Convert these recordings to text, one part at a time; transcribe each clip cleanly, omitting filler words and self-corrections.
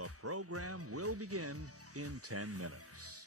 The program will begin in 10 minutes.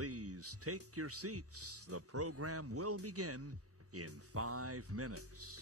Please take your seats. The program will begin in 5 minutes.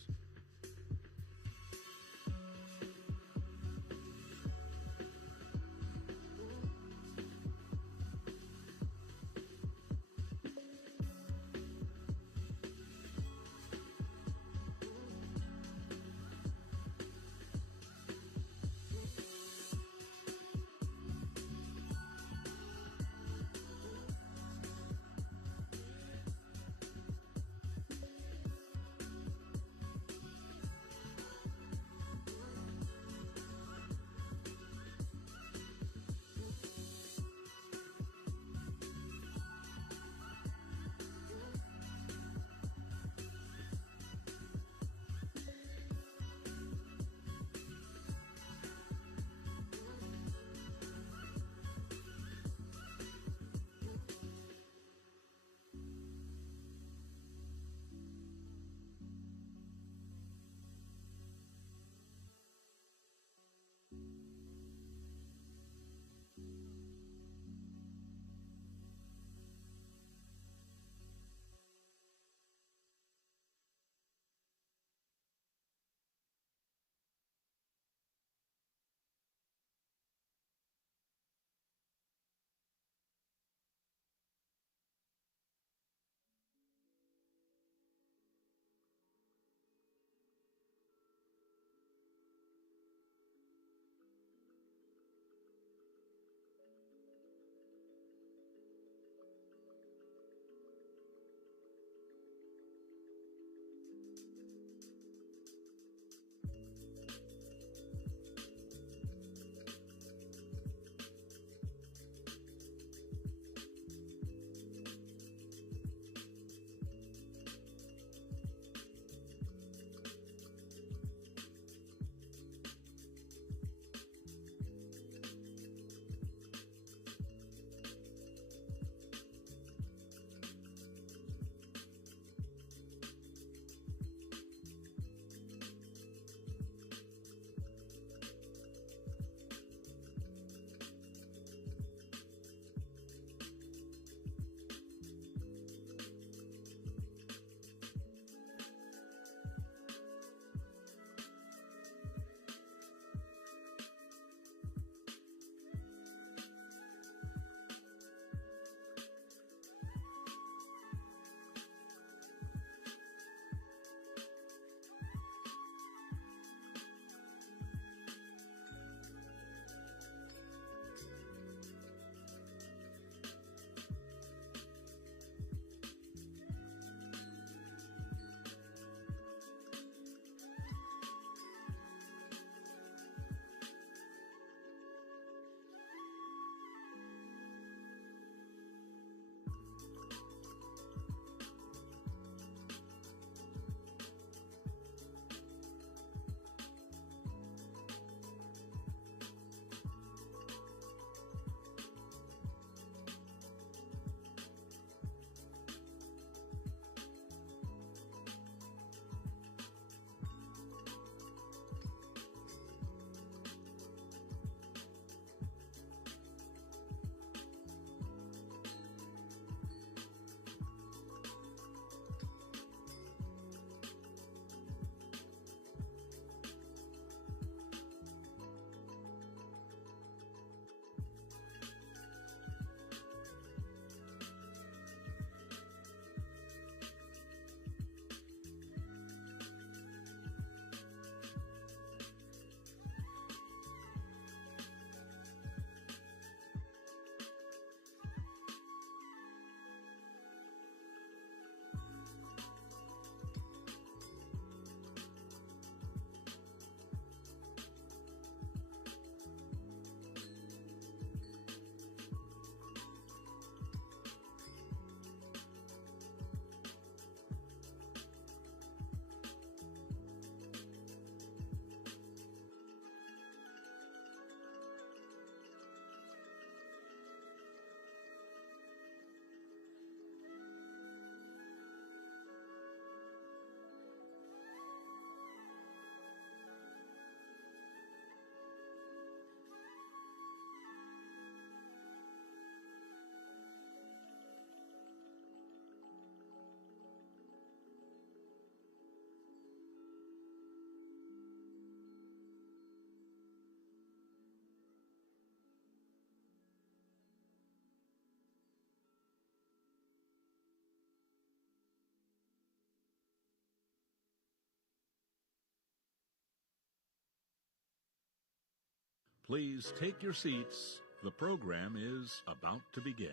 Please take your seats. The program is about to begin.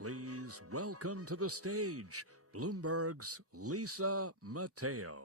Please welcome to the stage Bloomberg's Lisa Mateo.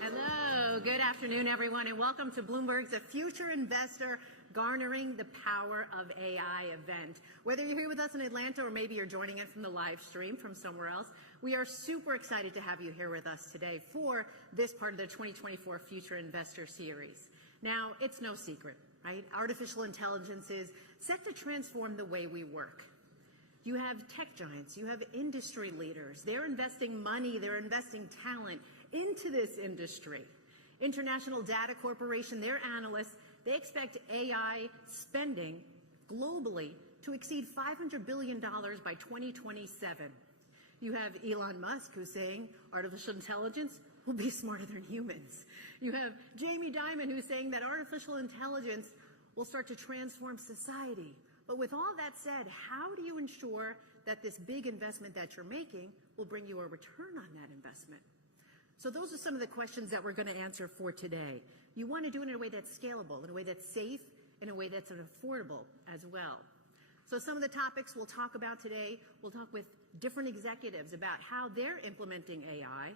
Hello, good afternoon, everyone, and welcome to Bloomberg's A Future Investor Garnering the Power of AI event. Whether you're here with us in Atlanta or maybe you're joining us from the live stream from somewhere else, we are super excited to have you here with us today for this part of the 2024 Future Investor Series. Now, it's no secret, right? Artificial intelligence is set to transform the way we work. You have tech giants, you have industry leaders. They're investing money, they're investing talent into this industry. International Data Corporation, their analysts, they expect AI spending globally to exceed $500 billion by 2027. You have Elon Musk, who's saying artificial intelligence will be smarter than humans. You have Jamie Dimon, who's saying that artificial intelligence will start to transform society. But with all that said, how do you ensure that this big investment that you're making will bring you a return on that investment? So those are some of the questions that we're going to answer for today. You want to do it in a way that's scalable, in a way that's safe, in a way that's affordable as well. So some of the topics we'll talk about today, we'll talk with different executives about how they're implementing AI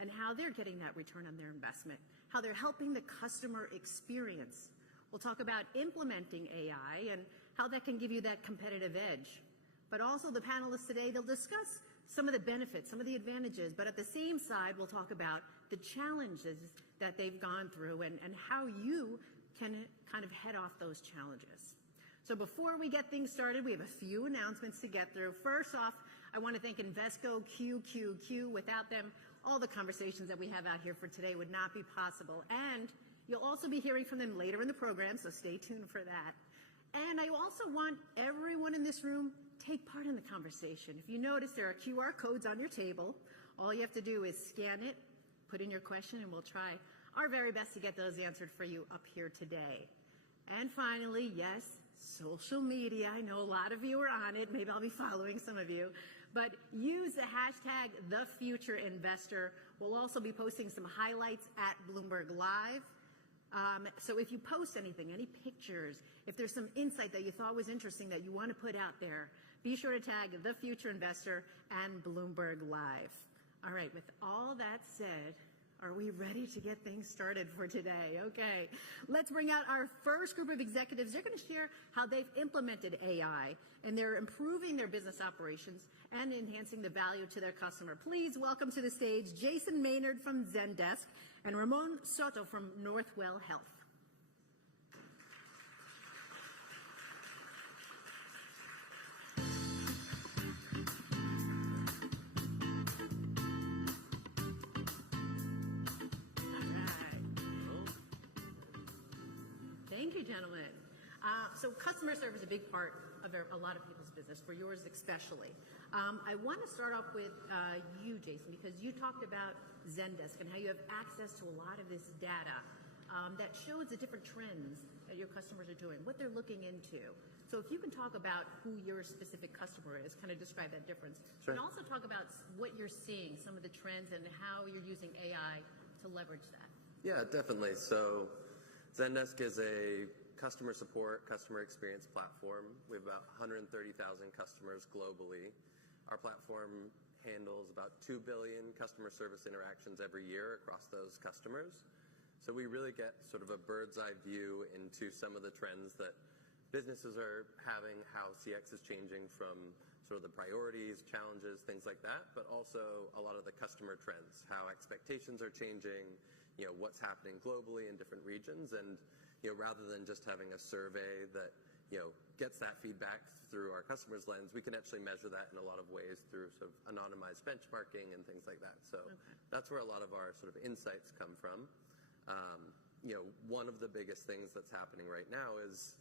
and how they're getting that return on their investment, how they're helping the customer experience. We'll talk about implementing AI and how that can give you that competitive edge. But also the panelists today, they'll discuss some of the benefits, some of the advantages, but at the same side, we'll talk about the challenges that they've gone through and how you can kind of head off those challenges. So before we get things started, we have a few announcements to get through. First off, I want to thank Invesco QQQ. Without them, all the conversations that we have out here for today would not be possible. And you'll also be hearing from them later in the program, so stay tuned for that. And I also want everyone in this room take part in the conversation. If you notice, there are QR codes on your table. All you have to do is scan it, put in your question, and we'll try our very best to get those answered for you up here today. And finally, yes, social media. I know a lot of you are on it. Maybe I'll be following some of you. But use the hashtag #TheFutureInvestor. We'll also be posting some highlights at Bloomberg Live. So if you post anything, any pictures, if there's some insight that you thought was interesting that you want to put out there, be sure to tag The Future Investor and Bloomberg Live. All right, with all that said, are we ready to get things started for today? Okay, let's bring out our first group of executives. They're going to share how they've implemented AI and they're improving their business operations and enhancing the value to their customer. Please welcome to the stage Jason Maynard from Zendesk and Ramon Soto from Northwell Health. Thank you, gentlemen. So customer service is a big part of a lot of people's business, for yours especially. I want to start off with you, Jason, because you talked about Zendesk and how you have access to a lot of this data that shows the different trends that your customers are doing, what they're looking into. So if you can talk about who your specific customer is, kind of describe that difference. Sure. And also talk about what you're seeing, some of the trends and how you're using AI to leverage that. Yeah, definitely. So Zendesk is a customer support, customer experience platform. We have about 130,000 customers globally. Our platform handles about 2 billion customer service interactions every year across those customers. So we really get sort of a bird's eye view into some of the trends that businesses are having, how CX is changing from sort of the priorities, challenges, things like that, but also a lot of the customer trends, how expectations are changing, what's happening globally in different regions. And rather than just having a survey that gets that feedback through our customers' lens, we can actually measure that in a lot of ways through sort of anonymized benchmarking and things like that. So that's where a lot of our sort of insights come from. One of the biggest things that's happening right now is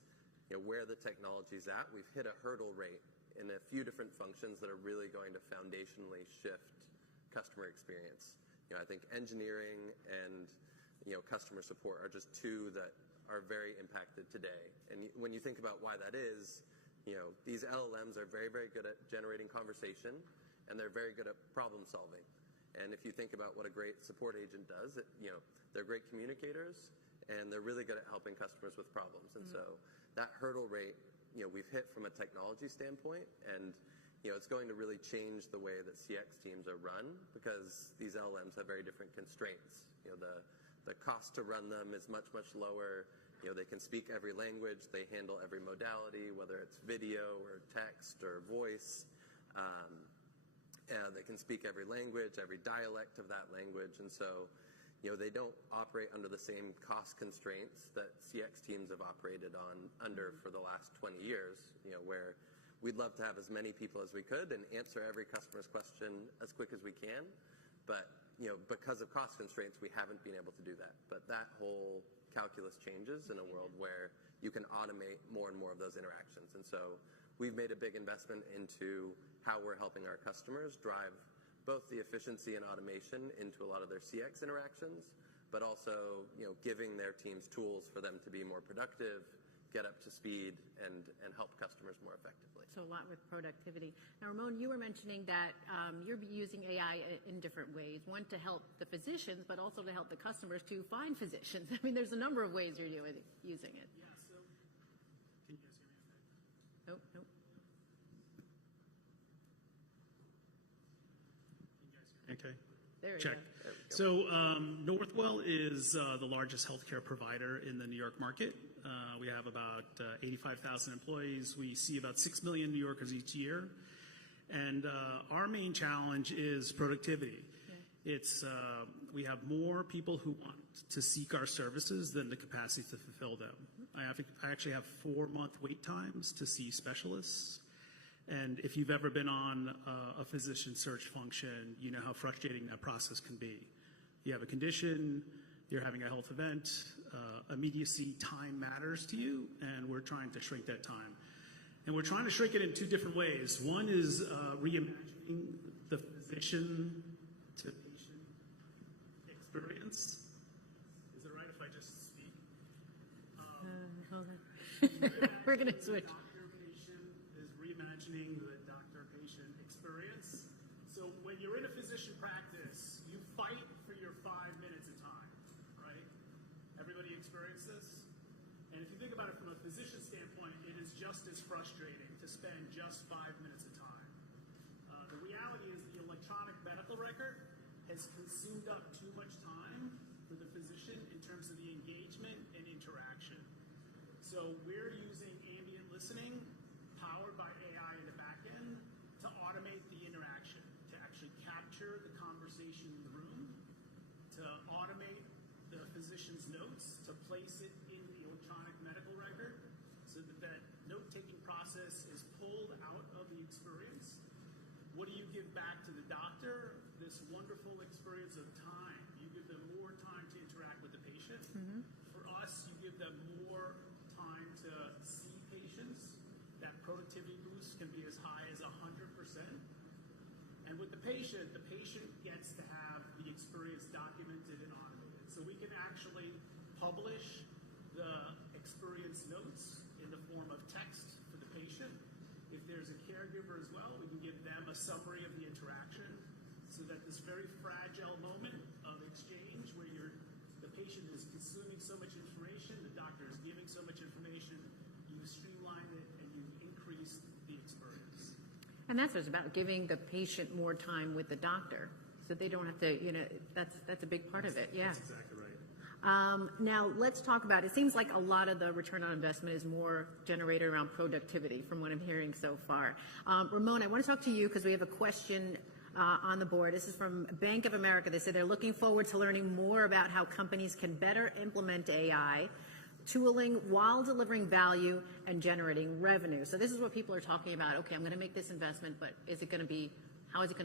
where the technology's at. We've hit a hurdle rate in a few different functions that are really going to foundationally shift customer experience. I think engineering and customer support are just two that are very impacted today. And when you think about why that is, these LLMs are very, very good at generating conversation, and they're very good at problem solving. And if you think about what a great support agent does, they're great communicators, and they're really good at helping customers with problems. And so that hurdle rate, we've hit from a technology standpoint, and it's going to really change the way that CX teams are run, because these LLMs have very different constraints. The cost to run them is much, much lower. They can speak every language. They handle every modality, whether it's video or text or voice. They can speak every language, every dialect of that language. And so, they don't operate under the same cost constraints that CX teams have operated under for the last 20 years, where we'd love to have as many people as we could and answer every customer's question as quick as we can. But, because of cost constraints, we haven't been able to do that. But that whole calculus changes in a world where you can automate more and more of those interactions. And so we've made a big investment into how we're helping our customers drive both the efficiency and automation into a lot of their CX interactions, but also, giving their teams tools for them to be more productive, get up to speed, and help customers more effectively. So a lot with productivity. Now, Ramon, you were mentioning that you're using AI in different ways. One, to help the physicians, but also to help the customers to find physicians. I mean, there's a number of ways you're using it. Yeah, so can you guys hear me okay? Oh, no. Can you guys hear me okay? There we Check. go. So Northwell is the largest healthcare provider in the New York market. We have about 85,000 employees. We see about 6 million New Yorkers each year. And our main challenge is productivity. Okay. We have more people who want to seek our services than the capacity to fulfill them. I actually have 4-month wait times to see specialists. And if you've ever been on a physician search function, you know how frustrating that process can be. You have a condition, you're having a health event, immediacy, time matters to you, and we're trying to shrink that time. And we're trying to shrink it in two different ways. One is reimagining the physician to patient experience. Is it right if I just speak? Hold on. We're going to switch. Doctor-patient is reimagining the doctor-patient experience. So when you're in a physician practice, you fight for your 5 minutes of time, right? Everybody experience this? And if you think about it from a physician standpoint, it is just as frustrating to spend just 5 minutes of time. The reality is the electronic medical record has consumed up too much time for the physician in terms of the engagement and interaction. So we're using ambient listening powered by AI in the back end to automate the interaction, to actually capture the conversation in the room, to automate the physician's notes, to place it in the electronic medical record so that that note-taking process is pulled out of the experience. What do you give back to the doctor? This wonderful experience of time. You give them more time to interact with the patient. Mm-hmm. For us, you give them more time to see patients. That productivity boost can be as high as 100%. And with the patient gets to have the experience documented and automated. So we can actually publish the experience notes in the form of text for the patient. If there's a caregiver as well, we can give them a summary of the interaction so that this very fragile moment of exchange where the patient is consuming so much information, the doctor is giving so much information, you streamline it and you increase the experience. And that's what's about, giving the patient more time with the doctor so they don't have to, that's a big part of it. Yeah. That's exactly right. Now, let's talk about, it seems like a lot of the return on investment is more generated around productivity from what I'm hearing so far. Ramon, I want to talk to you because we have a question on the board. This is from Bank of America. They say they're looking forward to learning more about how companies can better implement AI tooling while delivering value and generating revenue. So this is what people are talking about. Okay, I'm going to make this investment, but how is it going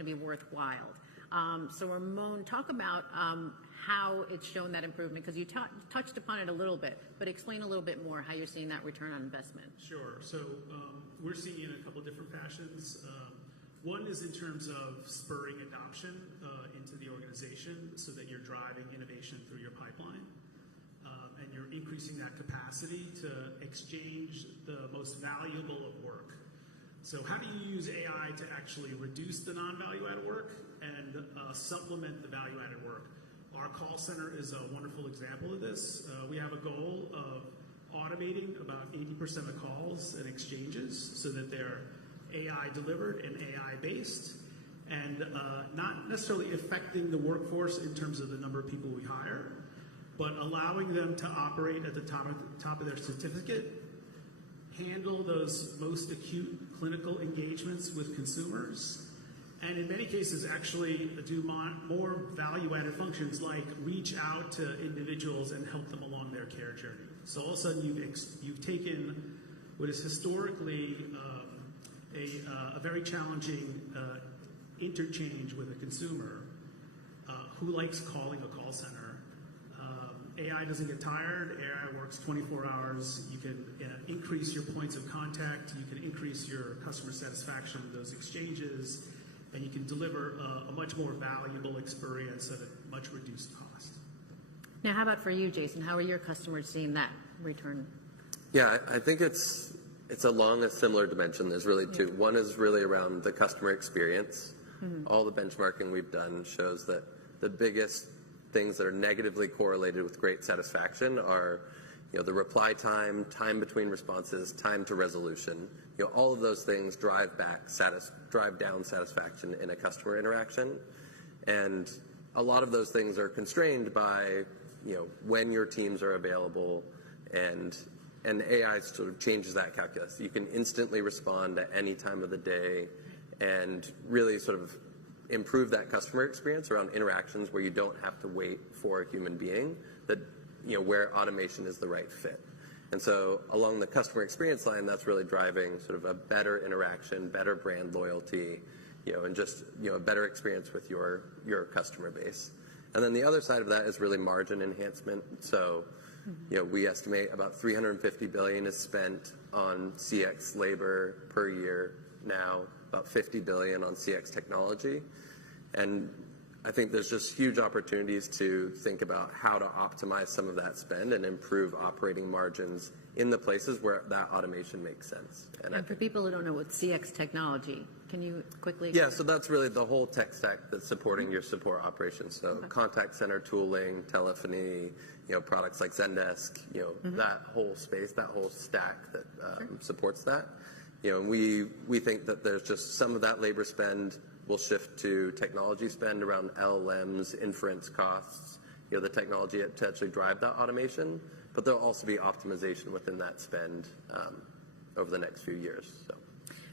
to be worthwhile? So Ramon, talk about how it's shown that improvement? Because you touched upon it a little bit, but explain a little bit more how you're seeing that return on investment. Sure. So we're seeing it in a couple different fashions. One is in terms of spurring adoption into the organization so that you're driving innovation through your pipeline. And you're increasing that capacity to exchange the most valuable of work. So how do you use AI to actually reduce the non-value-added work and supplement the value-added work? Our call center is a wonderful example of this. We have a goal of automating about 80% of calls and exchanges so that they're AI delivered and AI based, and not necessarily affecting the workforce in terms of the number of people we hire, but allowing them to operate at the top of their certificate, handle those most acute clinical engagements with consumers, and in many cases actually do more value-added functions like reach out to individuals and help them along their care journey. So all of a sudden you've taken what is historically a very challenging interchange with a consumer who likes calling a call center. AI doesn't get tired. AI works 24 hours. You can increase your points of contact. You can increase your customer satisfaction in those exchanges, and you can deliver a much more valuable experience at a much reduced cost. Now, how about for you, Jason? How are your customers seeing that return? Yeah, I think it's along a similar dimension. There's really two. One is really around the customer experience. Mm-hmm. All the benchmarking we've done shows that the biggest things that are negatively correlated with great satisfaction are, the reply time, time between responses, time to resolution. All of those things drive down satisfaction in a customer interaction, and a lot of those things are constrained by, when your teams are available, and AI sort of changes that calculus. You can instantly respond at any time of the day, and really sort of improve that customer experience around interactions where you don't have to wait for a human being, that where automation is the right fit. And so along the customer experience line, that's really driving sort of a better interaction, better brand loyalty, and just a better experience with your customer base. And then the other side of that is really margin enhancement. So we estimate about $350 billion is spent on CX labor per year now, about $50 billion on CX technology. And I think there's just huge opportunities to think about how to optimize some of that spend and improve operating margins in the places where that automation makes sense. And for people who don't know what CX technology, can you quickly? Yeah, so that's really the whole tech stack that's supporting your support operations. So contact center tooling, telephony, products like Zendesk, that whole space, that whole stack that supports that. We think that there's just some of that labor spend will shift to technology spend around LLMs, inference costs, the technology to actually drive that automation, but there'll also be optimization within that spend over the next few years. So.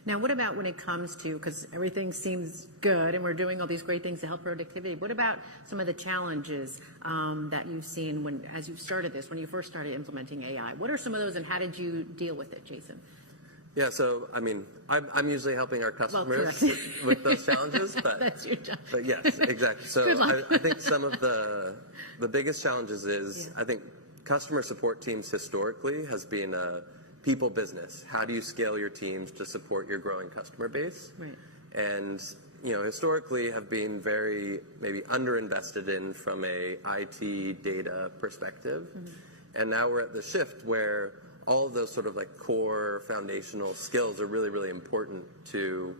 Now, what about when it comes to, because everything seems good and we're doing all these great things to help productivity, what about some of the challenges that you've seen as you started this, when you first started implementing AI? What are some of those, and how did you deal with it, Jason? Yeah, so I mean, I'm usually helping our customers with those challenges, but that's your job. But yes, exactly. So I think some of the biggest challenges is I think customer support teams historically has been a people business. How do you scale your teams to support your growing customer base? Right. And historically have been very maybe underinvested in from a IT data perspective, and now we're at the shift where all of those sort of like core foundational skills are really, really important to,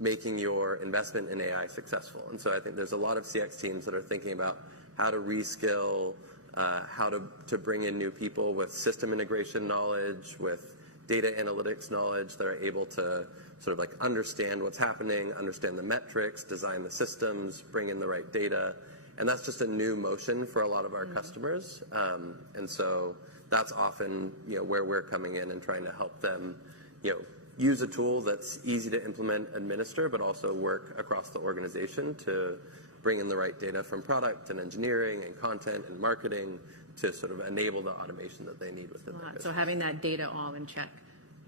making your investment in AI successful. And so I think there's a lot of CX teams that are thinking about how to reskill, how to bring in new people with system integration knowledge, with data analytics knowledge that are able to sort of like understand what's happening, understand the metrics, design the systems, bring in the right data. And that's just a new motion for a lot of our customers. And so that's often, where we're coming in and trying to help them, use a tool that's easy to implement, administer, but also work across the organization to bring in the right data from product and engineering and content and marketing to sort of enable the automation that they need within their business. So having that data all in check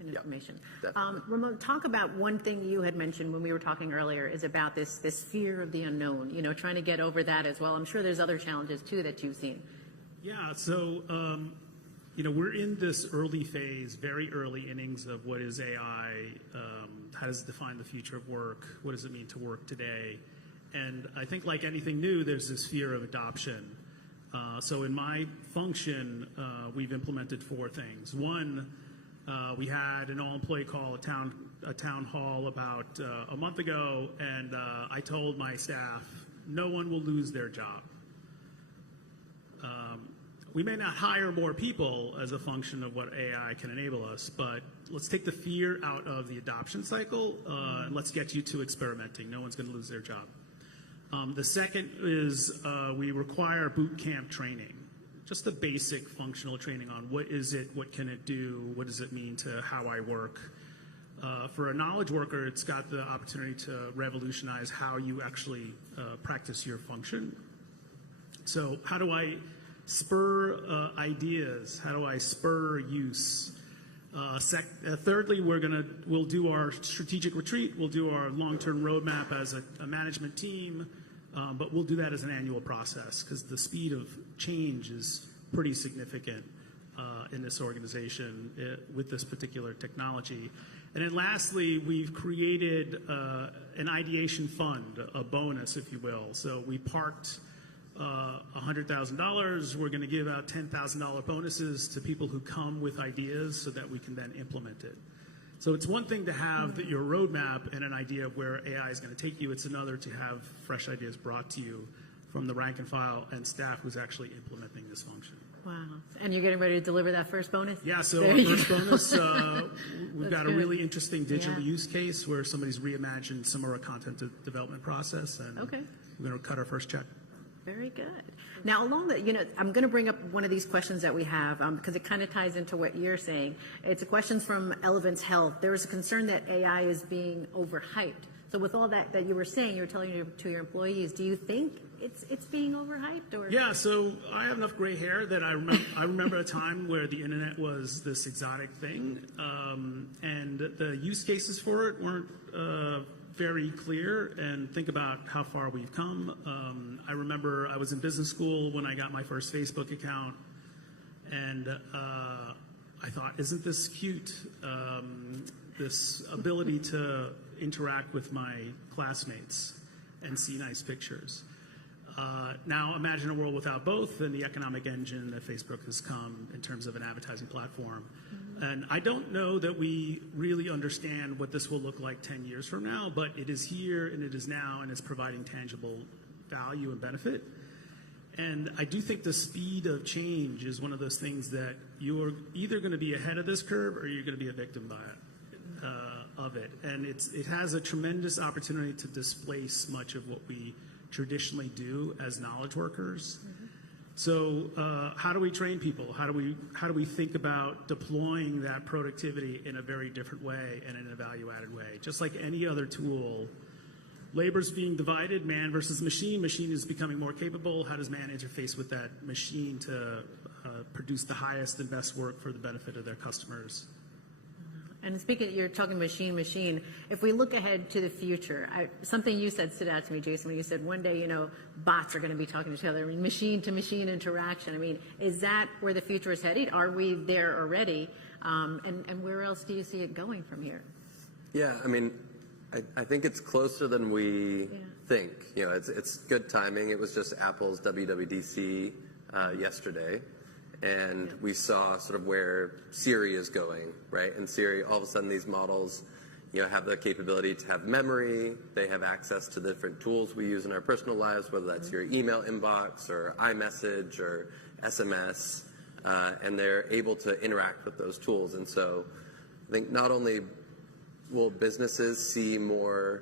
and information. Definitely. Ramon, talk about one thing you had mentioned when we were talking earlier is about this fear of the unknown, trying to get over that as well. I'm sure there's other challenges too that you've seen. Yeah, so, we're in this early phase, very early innings of what is AI, how does it define the future of work, what does it mean to work today? And I think like anything new, there's this fear of adoption. So in my function, we've implemented 4 things. One, we had an all-employee call, a town hall about a month ago, and I told my staff, no one will lose their job. We may not hire more people as a function of what AI can enable us, but let's take the fear out of the adoption cycle, and let's get you to experimenting. No one's going to lose their job. The second is we require boot camp training, just the basic functional training on what is it, what can it do, what does it mean to how I work. For a knowledge worker, it's got the opportunity to revolutionize how you actually practice your function. So how do I spur ideas? How do I spur use? Thirdly, we'll do our strategic retreat. We'll do our long-term roadmap as a management team, but we'll do that as an annual process because the speed of change is pretty significant in this organization with this particular technology. And then lastly, we've created an ideation fund, a bonus, if you will. So we parked $100,000. We're going to give out $10,000 bonuses to people who come with ideas so that we can then implement it. So it's one thing to have your roadmap and an idea of where AI is going to take you. It's another to have fresh ideas brought to you from the rank and file and staff who's actually implementing this function. Wow. And you're getting ready to deliver that first bonus? Yeah, so our first bonus, we've got a really interesting digital use case where somebody's reimagined some of our content development process, and we're going to cut our first check. Very good. Now, along that, I'm going to bring up one of these questions that we have because it kind of ties into what you're saying. It's a question from Elevance Health. There is a concern that AI is being overhyped. So with all that you were saying, you were telling to your employees, do you think it's being overhyped? Or? Yeah, so I have enough gray hair that I remember a time where the internet was this exotic thing, and the use cases for it weren't very clear, and think about how far we've come. I remember I was in business school when I got my first Facebook account, and I thought, isn't this cute? This ability to interact with my classmates and see nice pictures. Now imagine a world without both and the economic engine that Facebook has come in terms of an advertising platform. And I don't know that we really understand what this will look like 10 years from now, but it is here and it is now and it's providing tangible value and benefit. And I do think the speed of change is one of those things that you're either going to be ahead of this curve or you're going to be a victim of it. And it has a tremendous opportunity to displace much of what we traditionally do as knowledge workers. So how do we train people? How do we think about deploying that productivity in a very different way and in a value-added way? Just like any other tool, labor's being divided, man versus machine. Machine is becoming more capable. How does man interface with that machine to produce the highest and best work for the benefit of their customers? And speaking, you're talking machine. If we look ahead to the future, something you said stood out to me, Jason, when you said one day, bots are going to be talking to each other, machine-to-machine interaction. I mean, is that where the future is headed? Are we there already? And where else do you see it going from here? Yeah, I mean, I think it's closer than we think. It's good timing. It was just Apple's WWDC yesterday. And we saw sort of where Siri is going, right? And Siri, all of a sudden, these models, have the capability to have memory. They have access to the different tools we use in our personal lives, whether that's your email inbox or iMessage or SMS, and they're able to interact with those tools. And so I think not only will businesses see more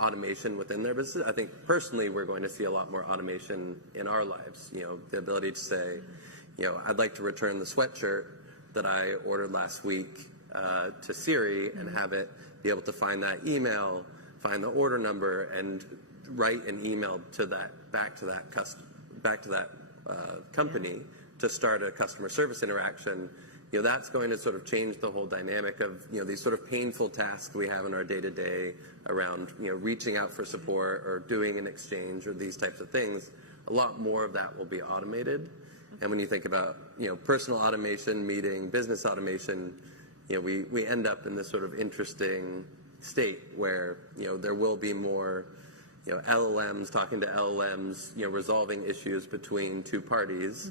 automation within their business, I think personally we're going to see a lot more automation in our lives. The ability to say, I'd like to return the sweatshirt that I ordered last week to Siri and have it be able to find that email, find the order number, and write an email to that back to that company to start a customer service interaction. that's going to sort of change the whole dynamic of, these sort of painful tasks we have in our day-to-day around, reaching out for support or doing an exchange or these types of things. A lot more of that will be automated. And when you think about, personal automation meeting business automation, we end up in this sort of interesting state where, there will be more, LLMs talking to LLMs, resolving issues between two parties.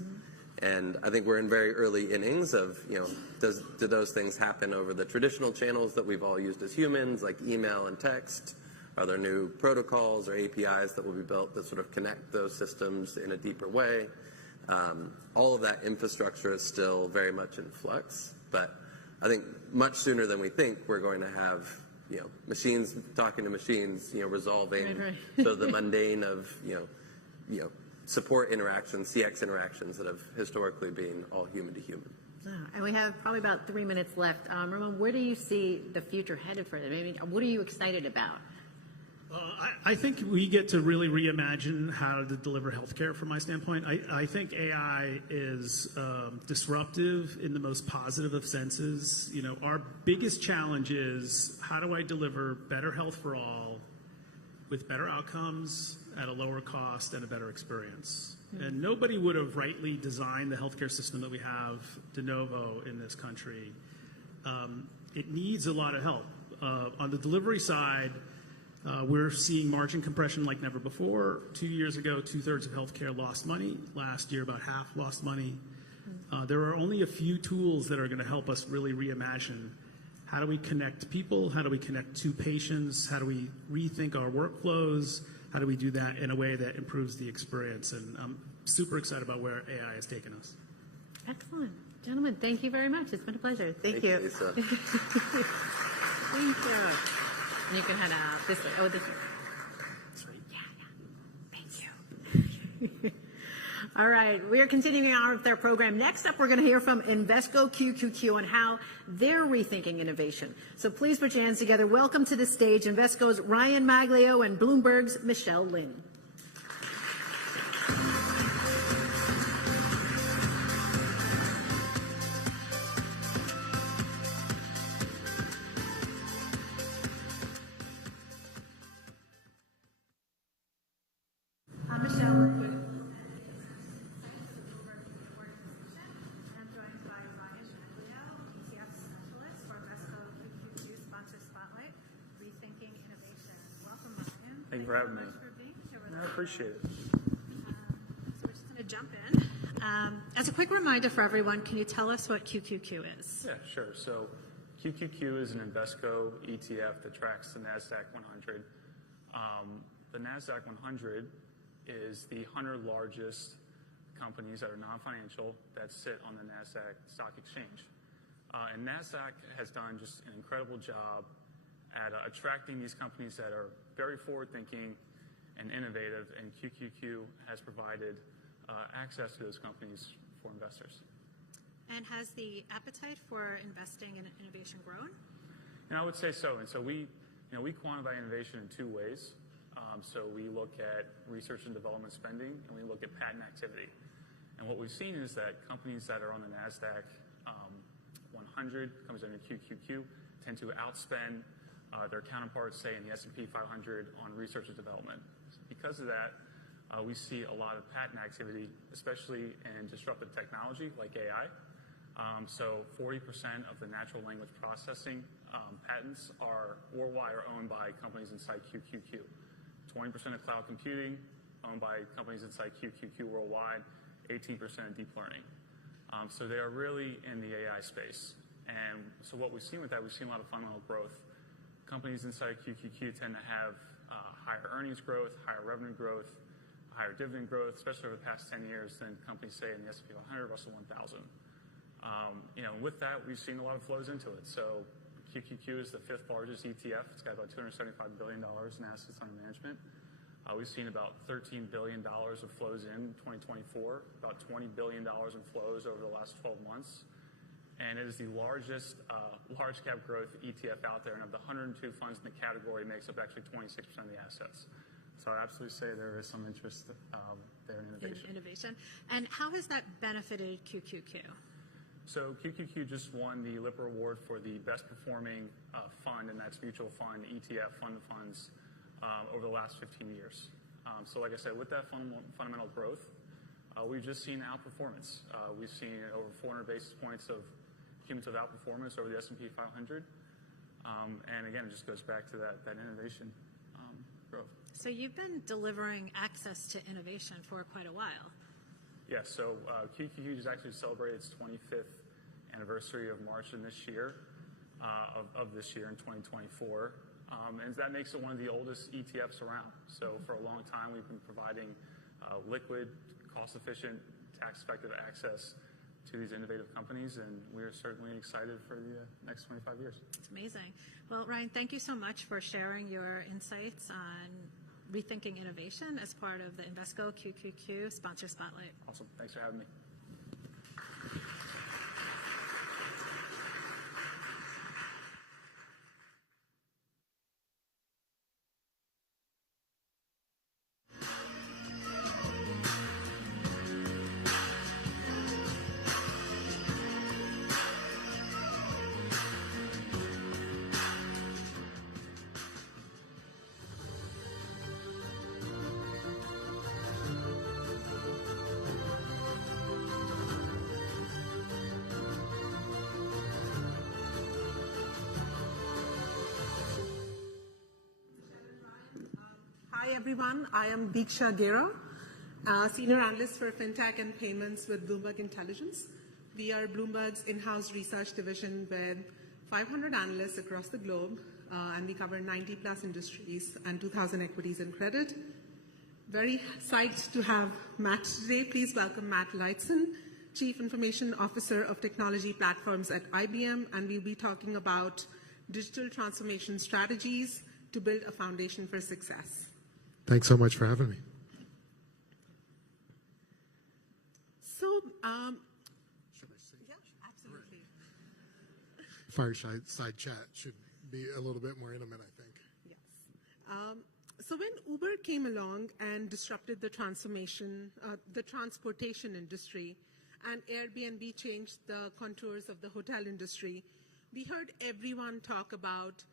And I think we're in very early innings of, do those things happen over the traditional channels that we've all used as humans, like email and text? Are there new protocols or APIs that will be built that sort of connect those systems in a deeper way? All of that infrastructure is still very much in flux, but I think much sooner than we think we're going to have, machines talking to machines, resolving so the mundane of, support interactions, CX interactions that have historically been all human to human. And we have probably about 3 minutes left. Ramon, where do you see the future headed for them? Maybe, what are you excited about? I think we get to really reimagine how to deliver healthcare from my standpoint. I think AI is disruptive in the most positive of senses. Our biggest challenge is, how do I deliver better health for all with better outcomes at a lower cost and a better experience? And nobody would have rightly designed the healthcare system that we have de novo in this country. It needs a lot of help. On the delivery side, we're seeing margin compression like never before. 2 years ago, 2/3 of healthcare lost money. Last year, about half lost money. There are only a few tools that are going to help us really reimagine how do we connect people, how do we connect to patients, how do we rethink our workflows, how do we do that in a way that improves the experience. And I'm super excited about where AI has taken us. Excellent. Gentlemen, thank you very much. It's been a pleasure. Thank you. Lisa. Thank you. And you can head out this way. Oh, this way. Yeah. Thank you. All right. We are continuing on with our program. Next up, we're going to hear from Invesco QQQ on how they're rethinking innovation. So please put your hands together. Welcome to the stage, Invesco's Ryan Maglio and Bloomberg's Michelle Lin. Thank you for having me. I appreciate it. So we're just going to jump in. As a quick reminder for everyone, can you tell us what QQQ is? Yeah, sure. So QQQ is an Invesco ETF that tracks the NASDAQ 100. The NASDAQ 100 is the 100 largest companies that are non-financial that sit on the NASDAQ stock exchange. And NASDAQ has done just an incredible job at attracting these companies that are very forward-thinking and innovative, and QQQ has provided access to those companies for investors. And has the appetite for investing in innovation grown? And I would say so. And so we quantify innovation in two ways. So we look at research and development spending, and we look at patent activity. And what we've seen is that companies that are on the NASDAQ 100, companies under QQQ, tend to outspend their counterparts, say, in the S&P 500 on research and development. Because of that, we see a lot of patent activity, especially in disruptive technology like AI. So 40% of the natural language processing patents are worldwide are owned by companies inside QQQ. 20% of cloud computing owned by companies inside QQQ worldwide, 18% of deep learning. So they are really in the AI space. And so what we've seen with that, we've seen a lot of fundamental growth. Companies inside QQQ tend to have higher earnings growth, higher revenue growth, higher dividend growth, especially over the past 10 years than companies, say, in the S&P 100, Russell 1000. With that, we've seen a lot of flows into it. So QQQ is the 5th largest ETF. It's got about $275 billion in assets under management. We've seen about $13 billion of flows in 2024, about $20 billion in flows over the last 12 months. And it is the largest large cap growth ETF out there. And of the 102 funds in the category, makes up actually 26% of the assets. So I absolutely say there is some interest there in innovation. In innovation. And how has that benefited QQQ? So QQQ just won the Lipper Award for the best performing fund, and that's mutual fund, ETF, fund of funds, over the last 15 years. So like I said, with that fundamental growth, we've just seen outperformance. We've seen over 400 basis points of cumulative outperformance over the S&P 500. And again, it just goes back to that innovation growth. So you've been delivering access to innovation for quite a while. Yes, so QQQ has actually celebrated its 25th anniversary of March in this year, of this year in 2024. And that makes it one of the oldest ETFs around. So for a long time, we've been providing liquid, cost-efficient, tax-effective access to these innovative companies, and we are certainly excited for the next 25 years. It's amazing. Well, Ryan, thank you so much for sharing your insights on Rethinking Innovation as part of the Invesco QQQ Sponsor Spotlight. Awesome. Thanks for having me. Hi everyone, I am Deeksha Gera, Senior Analyst for FinTech and Payments with Bloomberg Intelligence. We are Bloomberg's in-house research division with 500 analysts across the globe, and we cover 90 plus industries and 2,000 equities and credit. Very psyched to have Matt today. Please welcome Matt Lyteson, Chief Information Officer of Technology Platforms at IBM, and we'll be talking about digital transformation strategies to build a foundation for success. Thanks so much for having me. So, should I say? Yeah, absolutely. Fireside chat should be a little bit more intimate, I think. Yes. So when Uber came along and disrupted the transportation industry, and Airbnb changed the contours of the hotel industry, we heard everyone talk about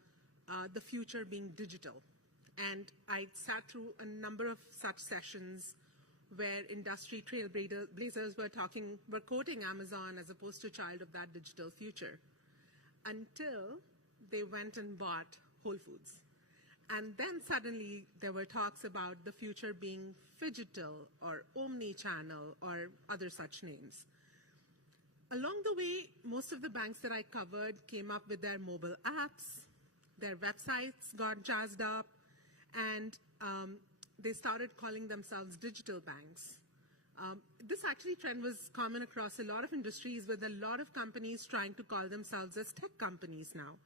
the future being digital. And I sat through a number of such sessions where industry trailblazers were quoting Amazon as a poster child of that digital future, until they went and bought Whole Foods. And then suddenly there were talks about the future being phygital or omni-channel or other such names. Along the way, most of the banks that I covered came up with their mobile apps, their websites got jazzed up, and they started calling themselves digital banks. This actually trend was common across a lot of industries, with a lot of companies trying to call themselves as tech companies now.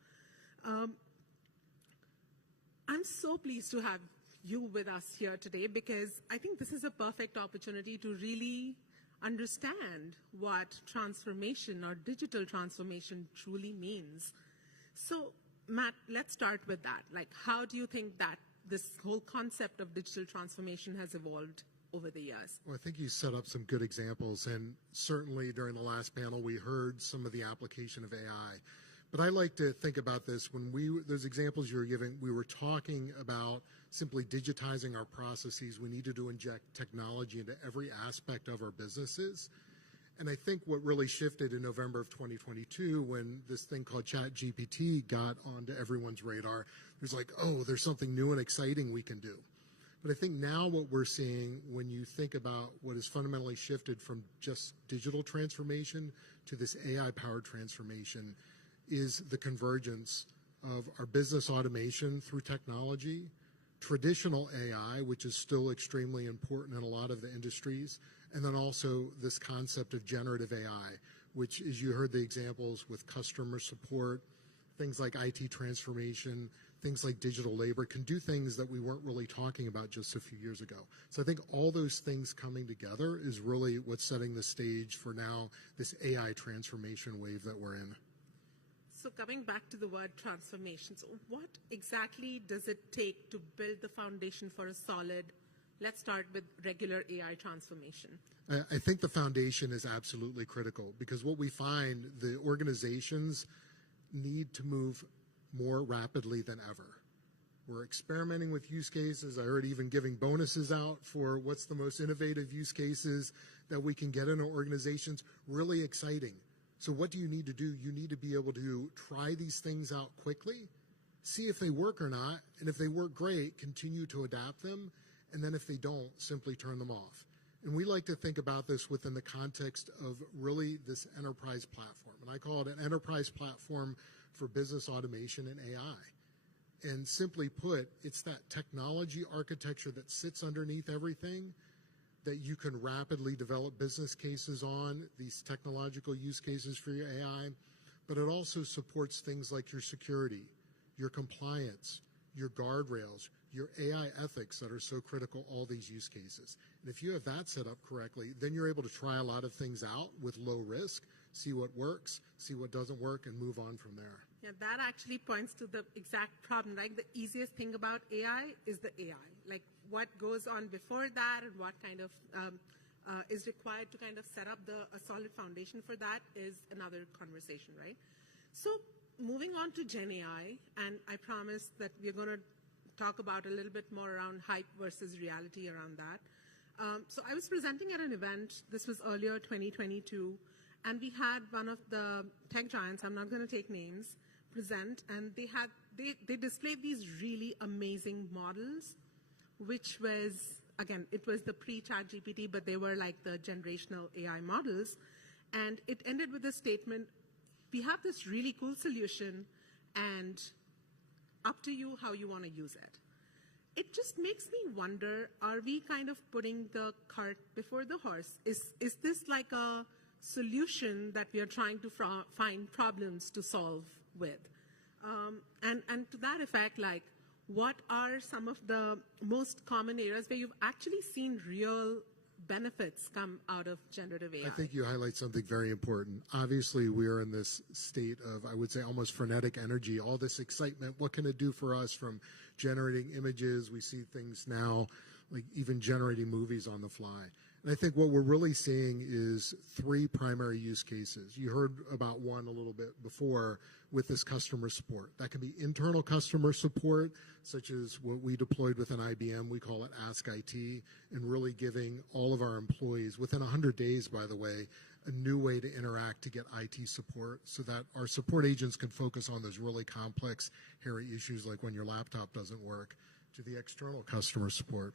I'm so pleased to have you with us here today, because I think this is a perfect opportunity to really understand what transformation or digital transformation truly means. So, Matt, let's start with that. Like, how do you think that this whole concept of digital transformation has evolved over the years? Well, I think you set up some good examples, and certainly during the last panel we heard some of the application of AI. But I like to think about this when those examples you were giving, we were talking about simply digitizing our processes. We needed to inject technology into every aspect of our businesses. And I think what really shifted in November of 2022, when this thing called ChatGPT got onto everyone's radar, there's like, oh, there's something new and exciting we can do. But I think now what we're seeing, when you think about what has fundamentally shifted from just digital transformation to this AI-powered transformation, is the convergence of our business automation through technology, traditional AI, which is still extremely important in a lot of the industries, and then also this concept of generative AI, which, as you heard the examples with customer support, things like IT transformation, things like digital labor, can do things that we weren't really talking about just a few years ago. So I think all those things coming together is really what's setting the stage for now this AI transformation wave that we're in. So coming back to the word transformation, so what exactly does it take to build the foundation for a solid Let's start with regular AI transformation. I think the foundation is absolutely critical because what we find, the organizations need to move more rapidly than ever. We're experimenting with use cases. I heard even giving bonuses out for what's the most innovative use cases that we can get in our organizations. Really exciting. So what do you need to do? You need to be able to try these things out quickly, see if they work or not, and if they work great, continue to adapt them, and then if they don't, simply turn them off. And we like to think about this within the context of really this enterprise platform. And I call it an enterprise platform for business automation and AI. And simply put, it's that technology architecture that sits underneath everything that you can rapidly develop business cases on, these technological use cases for your AI, but it also supports things like your security, your compliance, your guardrails, your AI ethics that are so critical, all these use cases. And if you have that set up correctly, then you're able to try a lot of things out with low risk, see what works, see what doesn't work, and move on from there. Yeah, that actually points to the exact problem, right? The easiest thing about AI is the AI. Like what goes on before that and what kind of is required to kind of set up a solid foundation for that is another conversation, right? So moving on to Gen AI, and I promise that we're going to talk about a little bit more around hype versus reality around that. So I was presenting at an event, this was earlier 2022, and we had one of the tech giants, I'm not going to take names, present, and they displayed these really amazing models, which was, again, it was the pre-chat GPT, but they were like the generational AI models. And it ended with a statement, we have this really cool solution, and up to you how you want to use it. It just makes me wonder, are we kind of putting the cart before the horse? Is this like a solution that we are trying to find problems to solve with? And to that effect, like, what are some of the most common areas where you've actually seen real benefits come out of generative AI? I think you highlight something very important. Obviously, we're in this state of, I would say, almost frenetic energy, all this excitement. What can it do for us from generating images? We see things now, like even generating movies on the fly. And I think what we're really seeing is three primary use cases. You heard about one a little bit before with this customer support. That can be internal customer support, such as what we deployed within IBM. We call it Ask IT, and really giving all of our employees, within 100 days, by the way, a new way to interact to get IT support so that our support agents can focus on those really complex, hairy issues like when your laptop doesn't work, to the external customer support.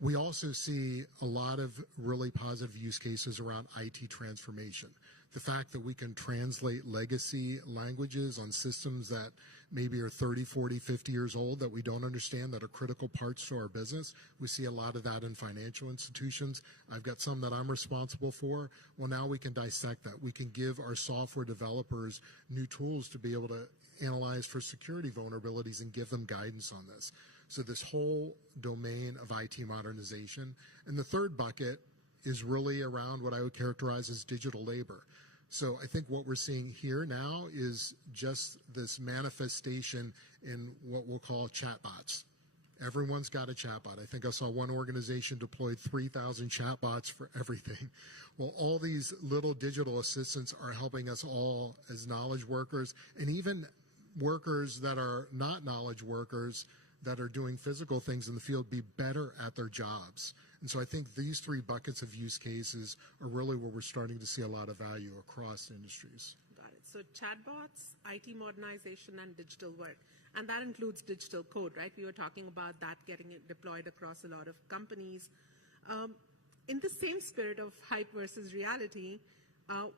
We also see a lot of really positive use cases around IT transformation. The fact that we can translate legacy languages on systems that maybe are 30, 40, 50 years old that we don't understand, that are critical parts to our business. We see a lot of that in financial institutions. I've got some that I'm responsible for. Well, now we can dissect that. We can give our software developers new tools to be able to analyze for security vulnerabilities and give them guidance on this. So this whole domain of IT modernization. And the third bucket is really around what I would characterize as digital labor. So I think what we're seeing here now is just this manifestation in what we'll call chatbots. Everyone's got a chatbot. I think I saw one organization deployed 3,000 chatbots for everything. Well, all these little digital assistants are helping us all as knowledge workers, and even workers that are not knowledge workers that are doing physical things in the field be better at their jobs. And so I think these three buckets of use cases are really where we're starting to see a lot of value across industries. Got it. So chatbots, IT modernization, and digital work. And that includes digital code, right? We were talking about that getting it deployed across a lot of companies. In the same spirit of hype versus reality,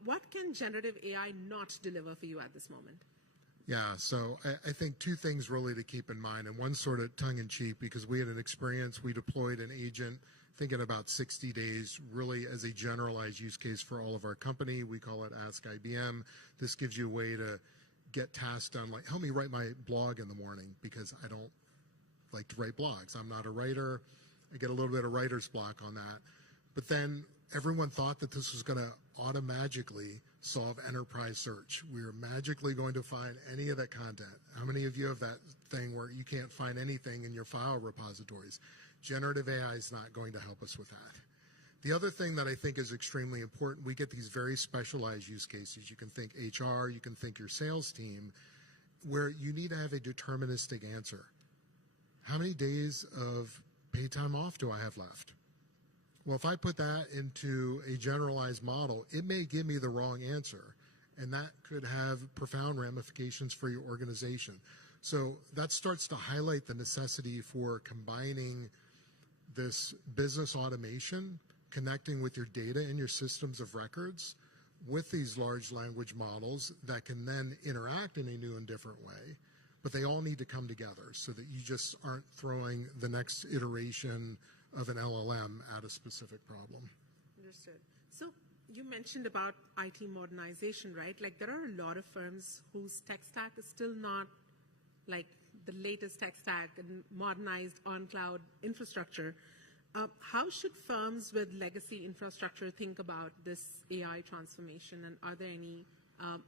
what can generative AI not deliver for you at this moment? Yeah, so I think two things really to keep in mind, and one sort of tongue-in-cheek, because we had an experience, we deployed an agent, thinking about 60 days, really as a generalized use case for all of our company. We call it Ask IBM. This gives you a way to get tasks done, like help me write my blog in the morning, because I don't like to write blogs. I'm not a writer. I get a little bit of writer's block on that. But then everyone thought that this was going to automagically solve enterprise search. We were magically going to find any of that content. How many of you have that thing where you can't find anything in your file repositories? Generative AI is not going to help us with that. The other thing that I think is extremely important, we get these very specialized use cases. You can think HR, you can think your sales team, where you need to have a deterministic answer. How many days of paid time off do I have left? Well, if I put that into a generalized model, it may give me the wrong answer, and that could have profound ramifications for your organization. So that starts to highlight the necessity for combining this business automation, connecting with your data and your systems of records with these large language models that can then interact in a new and different way. But they all need to come together so that you just aren't throwing the next iteration of an LLM at a specific problem. Understood. So you mentioned about IT modernization, right? Like there are a lot of firms whose tech stack is still not like the latest tech stack and modernized on-cloud infrastructure. How should firms with legacy infrastructure think about this AI transformation, and are there any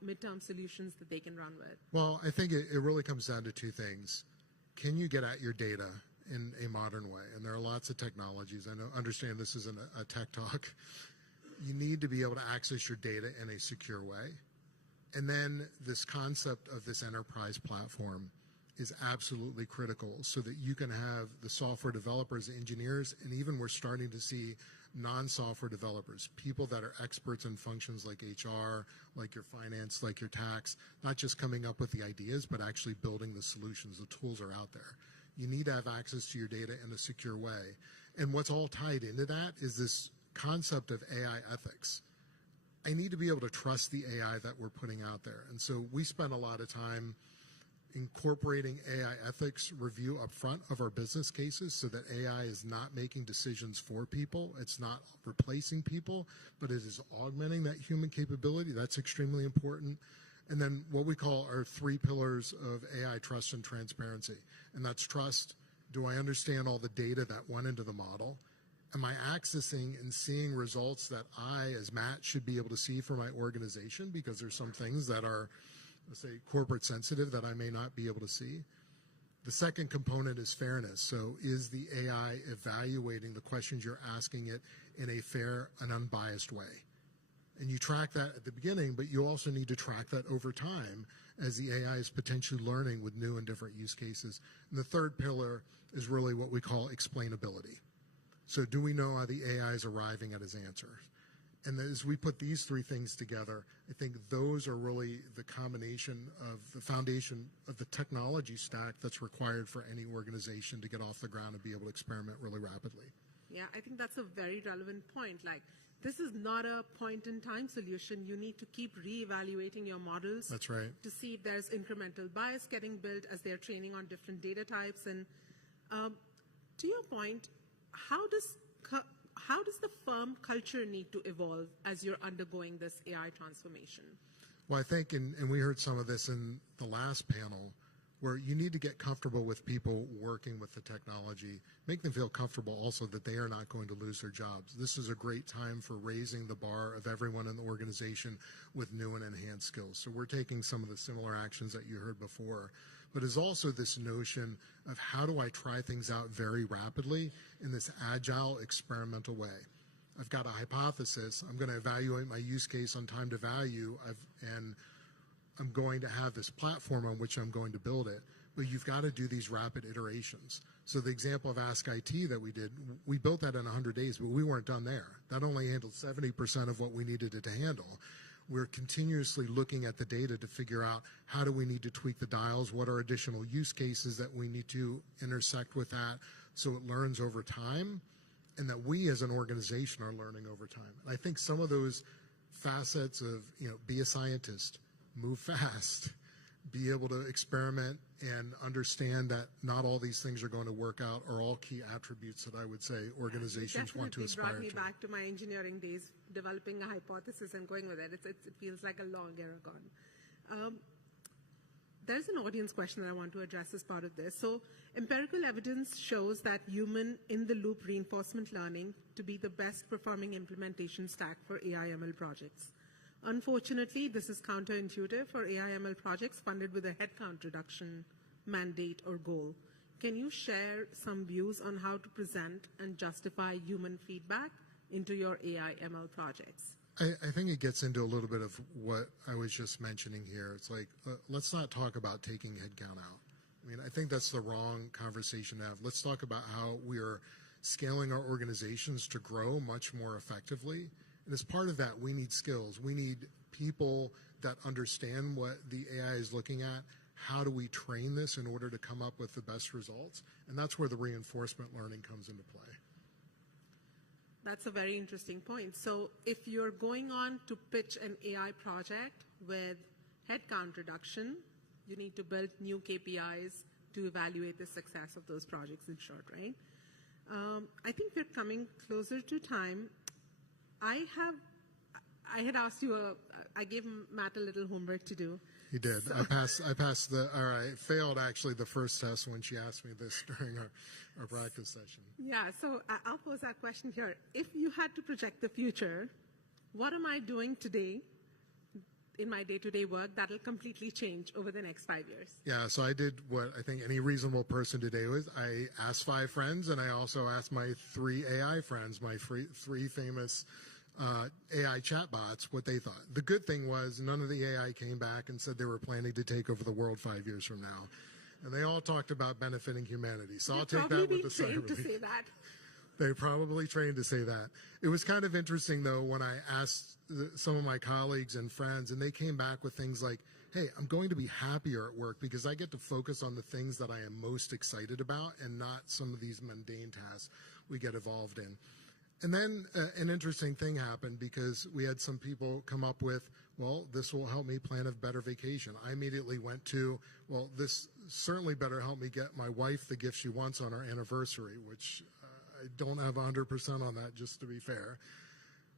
midterm solutions that they can run with? Well, I think it really comes down to two things. Can you get at your data in a modern way? And there are lots of technologies. I understand this isn't a tech talk. You need to be able to access your data in a secure way. And then this concept of this enterprise platform is absolutely critical so that you can have the software developers, engineers, and even we're starting to see non-software developers, people that are experts in functions like HR, like your finance, like your tax, not just coming up with the ideas, but actually building the solutions. The tools are out there. You need to have access to your data in a secure way. And what's all tied into that is this concept of AI ethics. I need to be able to trust the AI that we're putting out there. And so we spend a lot of time incorporating AI ethics review up front of our business cases so that AI is not making decisions for people. It's not replacing people, but it is augmenting that human capability. That's extremely important. And then what we call our 3 pillars of AI: trust and transparency. And that's trust. Do I understand all the data that went into the model? Am I accessing and seeing results that I, as Matt, should be able to see for my organization? Because there's some things that are, let's say, corporate sensitive that I may not be able to see. The second component is fairness. So is the AI evaluating the questions you're asking it in a fair and unbiased way? And you track that at the beginning, but you also need to track that over time as the AI is potentially learning with new and different use cases. And the third pillar is really what we call explainability. So do we know how the AI is arriving at his answer? And as we put these 3 things together, I think those are really the combination of the foundation of the technology stack that's required for any organization to get off the ground and be able to experiment really rapidly. Yeah, I think that's a very relevant point. Like, this is not a point-in-time solution. You need to keep reevaluating your models. That's right. To see if there's incremental bias getting built as they're training on different data types. And to your point, how does the firm culture need to evolve as you're undergoing this AI transformation? Well, I think, and we heard some of this in the last panel, where you need to get comfortable with people working with the technology, make them feel comfortable also that they are not going to lose their jobs. This is a great time for raising the bar of everyone in the organization with new and enhanced skills. So we're taking some of the similar actions that you heard before. But there's also this notion of how do I try things out very rapidly in this agile, experimental way. I've got a hypothesis. I'm going to evaluate my use case on time to value, and I'm going to have this platform on which I'm going to build it. But you've got to do these rapid iterations. So the example of Ask IT that we did, we built that in 100 days, but we weren't done there. That only handled 70% of what we needed it to handle. We're continuously looking at the data to figure out how do we need to tweak the dials, what are additional use cases that we need to intersect with that so it learns over time, and that we as an organization are learning over time. And I think some of those facets of, be a scientist, move fast, be able to experiment and understand that not all these things are going to work out are all key attributes that I would say organizations want to aspire to. Definitely brought me back to my engineering days, developing a hypothesis and going with it. It feels like a long era gone. There's an audience question that I want to address as part of this. So empirical evidence shows that human-in-the-loop reinforcement learning to be the best performing implementation stack for AI/ML projects. Unfortunately, this is counterintuitive for AI/ML projects funded with a headcount reduction mandate or goal. Can you share some views on how to present and justify human feedback into your AI ML projects? I think it gets into a little bit of what I was just mentioning here. It's like, let's not talk about taking headcount out. I mean, I think that's the wrong conversation to have. Let's talk about how we are scaling our organizations to grow much more effectively. And as part of that, we need skills. We need people that understand what the AI is looking at. How do we train this in order to come up with the best results? And that's where the reinforcement learning comes into play. That's a very interesting point. So if you're going on to pitch an AI project with headcount reduction, you need to build new KPIs to evaluate the success of those projects, in short, right? I think we're coming closer to time. I had asked you, I gave Matt a little homework to do. You did. So. I passed failed actually the first test when she asked me this during our practice session. Yeah, so I'll pose that question here. If you had to project the future, what am I doing today in my day-to-day work that'll completely change over the next 5 years? Yeah, so I did what I think any reasonable person today was. I asked 5 friends, and I also asked my 3 AI friends, my 3 famous AI chatbots, what they thought. The good thing was none of the AI came back and said they were planning to take over the world 5 years from now. And they all talked about benefiting humanity. So I'll take that with a sigh of relief. To say that. They probably trained to say that. It was kind of interesting, though, when I asked some of my colleagues and friends, and they came back with things like, hey, I'm going to be happier at work because I get to focus on the things that I am most excited about and not some of these mundane tasks we get involved in. And then an interesting thing happened because we had some people come up with, well, this will help me plan a better vacation. I immediately went to, well, this certainly better help me get my wife the gift she wants on our anniversary, which I don't have 100% on that, just to be fair.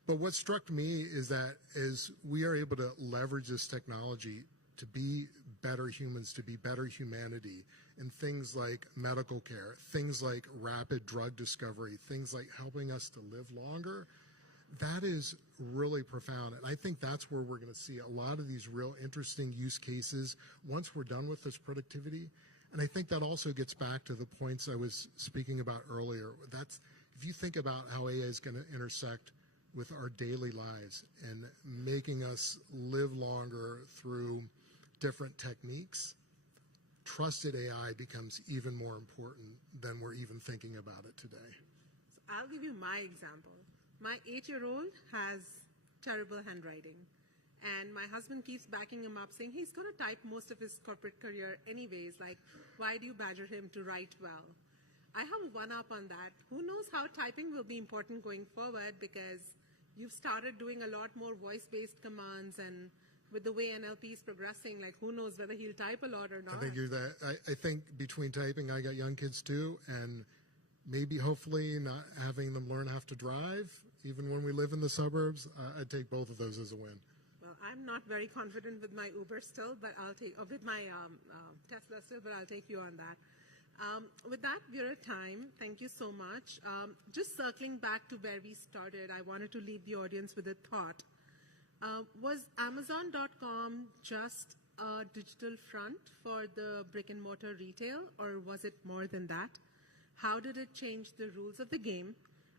But what struck me is that as we are able to leverage this technology to be better humans, to be better humanity, in things like medical care, things like rapid drug discovery, things like helping us to live longer, that is really profound. And I think that's where we're going to see a lot of these real interesting use cases once we're done with this productivity. And I think that also gets back to the points I was speaking about earlier. That's, if you think about how AI is going to intersect with our daily lives and making us live longer through different techniques, trusted AI becomes even more important than we're even thinking about it today. So I'll give you my example. My 8-year-old has terrible handwriting, and my husband keeps backing him up, saying he's going to type most of his corporate career anyways. Like, why do you badger him to write well? I have one up on that. Who knows how typing will be important going forward, because you've started doing a lot more voice-based commands, and with the way NLP is progressing, like, who knows whether he'll type a lot or not. I think between typing, I got young kids too, and maybe hopefully not having them learn how to drive, even when we live in the suburbs, I'd take both of those as a win. Well, I'm not very confident with my Uber still, but I'll take, with my Tesla still, but I'll take you on that. With that, we're at time. Thank you so much. Just circling back to where we started, I wanted to leave the audience with a thought. Was Amazon.com just a digital front for the brick and mortar retail, or was it more than that? How did it change the rules of the game?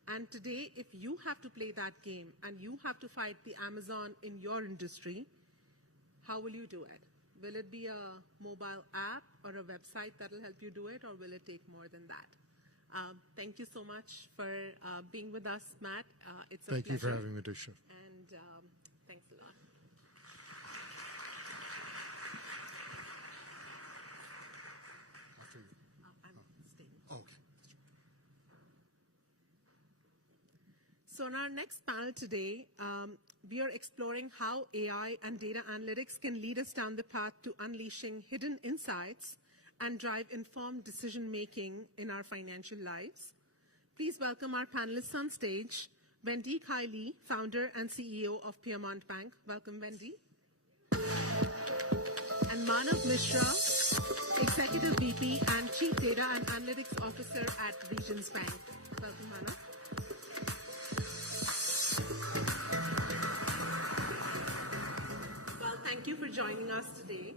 And today, if you have to play that game and you have to fight the Amazon in your industry, how will you do it? Will it be a mobile app or a website that will help you do it, or will it take more than that? Thank you so much for being with us, Matt. It's a pleasure. Thank you for having me, Disha. And thanks a lot. After you. I'm staying. Okay. So in our next panel today, we are exploring how AI and data analytics can lead us down the path to unleashing hidden insights and drive informed decision-making in our financial lives. Please welcome our panelists on stage. Wendy Cai-Lee, founder and CEO of Piermont Bank. Welcome, Wendy. And Manav Mishra, Executive VP and Chief Data and Analytics Officer at Regions Bank. Welcome, Manav. Well, thank you for joining us today.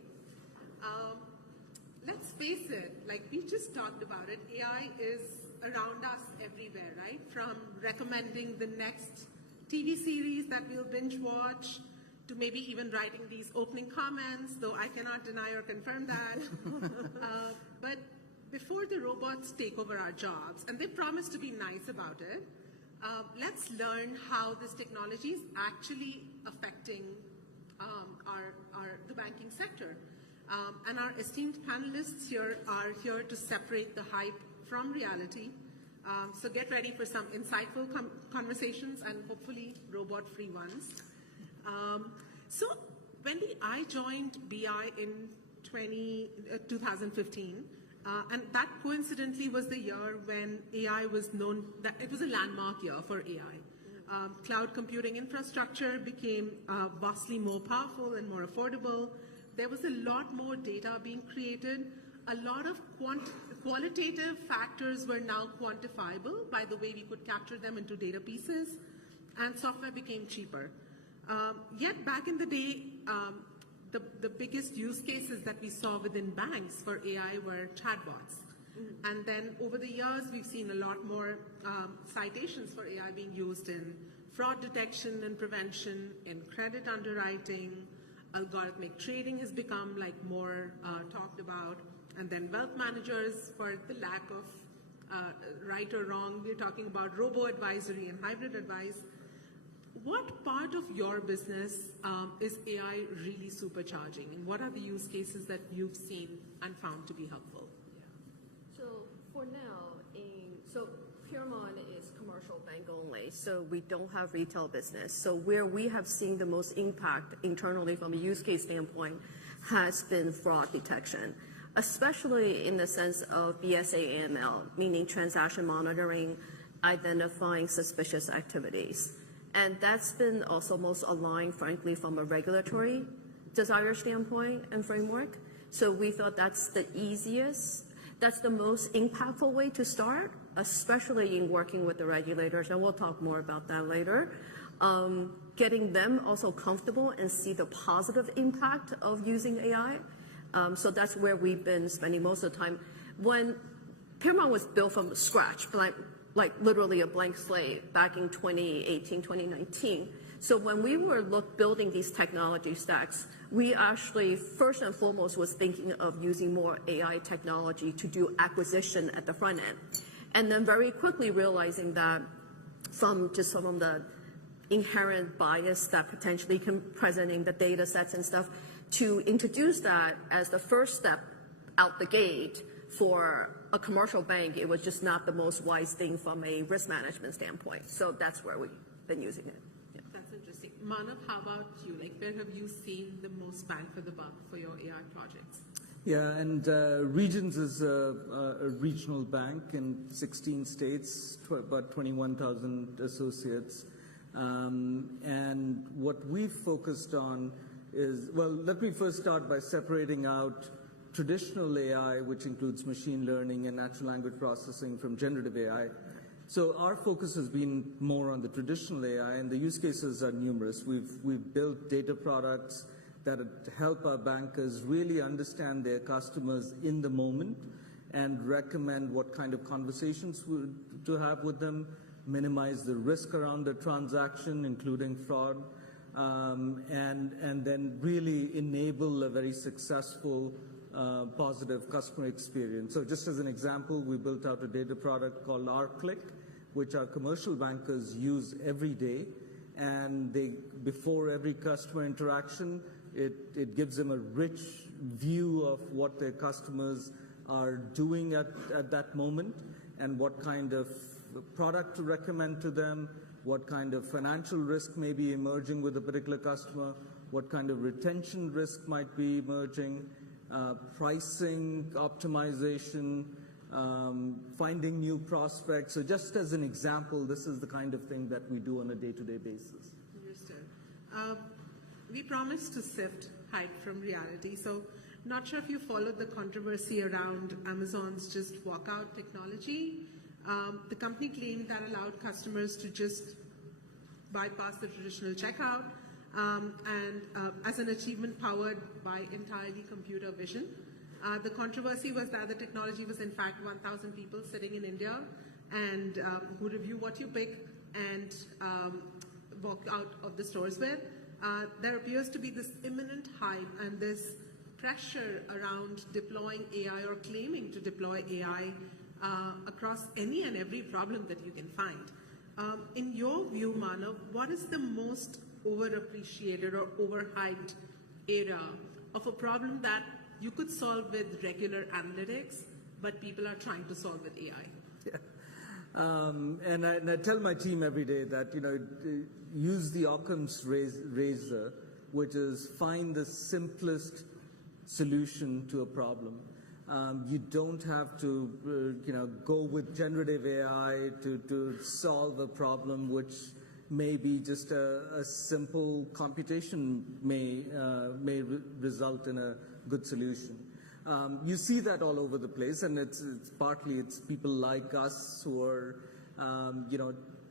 Let's face it, like we just talked about it, AI is around us everywhere, right? From recommending the next TV series that we'll binge watch to maybe even writing these opening comments, though I cannot deny or confirm that. But before the robots take over our jobs, and they promise to be nice about it, let's learn how this technology is actually affecting the banking sector. And our esteemed panelists here are here to separate the hype from reality. So get ready for some insightful conversations and hopefully robot-free ones. So Wendy, I joined BI in 2015, and that coincidentally was the year when AI was known, that it was a landmark year for AI. Cloud computing infrastructure became vastly more powerful and more affordable. There was a lot more data being created. A lot of qualitative factors were now quantifiable by the way we could capture them into data pieces, and software became cheaper. Yet back in the day, the biggest use cases that we saw within banks for AI were chatbots. And then over the years, we've seen a lot more citations for AI being used in fraud detection and prevention, in credit underwriting. Algorithmic trading has become like more talked about. And then wealth managers, for the lack of right or wrong, we're talking about robo-advisory and hybrid advice. What part of your business is AI really supercharging, and what are the use cases that you've seen and found to be helpful? So for now, Piermont is commercial bank only, so we don't have retail business. So where we have seen the most impact internally from a use case standpoint has been fraud detection, especially in the sense of BSA/AML, meaning transaction monitoring, identifying suspicious activities. And that's been also most aligned, frankly, from a regulatory desire standpoint and framework. So we thought that's the easiest, that's the most impactful way to start, especially in working with the regulators, and we'll talk more about that later. Getting them also comfortable and see the positive impact of using AI. So that's where we've been spending most of the time. When Piermont was built from scratch, like literally a blank slate back in 2018, 2019. So when we were building these technology stacks, we actually first and foremost was thinking of using more AI technology to do acquisition at the front end. And then very quickly realizing that from the inherent bias that potentially can present in the data sets and stuff, to introduce that as the first step out the gate for a commercial bank, it was just not the most wise thing from a risk management standpoint. So that's where we've been using it. Yeah. That's interesting. Manav, how about you? Like, where have you seen the most bang for the buck for your AI projects? Yeah, and Regions is a regional bank in 16 states, about 21,000 associates. And what we've focused on is, well, let me first start by separating out traditional AI, which includes machine learning and natural language processing, from generative AI. So our focus has been more on the traditional AI, and the use cases are numerous. We've built data products that help our bankers really understand their customers in the moment and recommend what kind of conversations to have with them, minimize the risk around the transaction, including fraud, and then really enable a very successful positive customer experience. So just as an example, we built out a data product called RClick, which our commercial bankers use every day. And before every customer interaction, it gives them a rich view of what their customers are doing at that moment and what kind of product to recommend to them, what kind of financial risk may be emerging with a particular customer, what kind of retention risk might be emerging, pricing optimization, finding new prospects. So just as an example, this is the kind of thing that we do on a day-to-day basis. Understood. We promised to sift hype from reality. So not sure if you followed the controversy around Amazon's just walkout technology. The company claimed that allowed customers to just bypass the traditional checkout. And as an achievement powered by entirely computer vision. The controversy was that the technology was in fact 1,000 people sitting in India and who review what you pick and walk out of the stores with. There appears to be this imminent hype and this pressure around deploying AI or claiming to deploy AI across any and every problem that you can find. In your view, Manav, what is the most overappreciated or overhyped area of a problem that you could solve with regular analytics, but people are trying to solve with AI? Yeah. And I tell my team every day that, use the Occam's razor, which is find the simplest solution to a problem. You don't have to, go with generative AI to solve a problem which may be just a simple computation may result in a good solution. You see that all over the place, and it's partly people like us who are,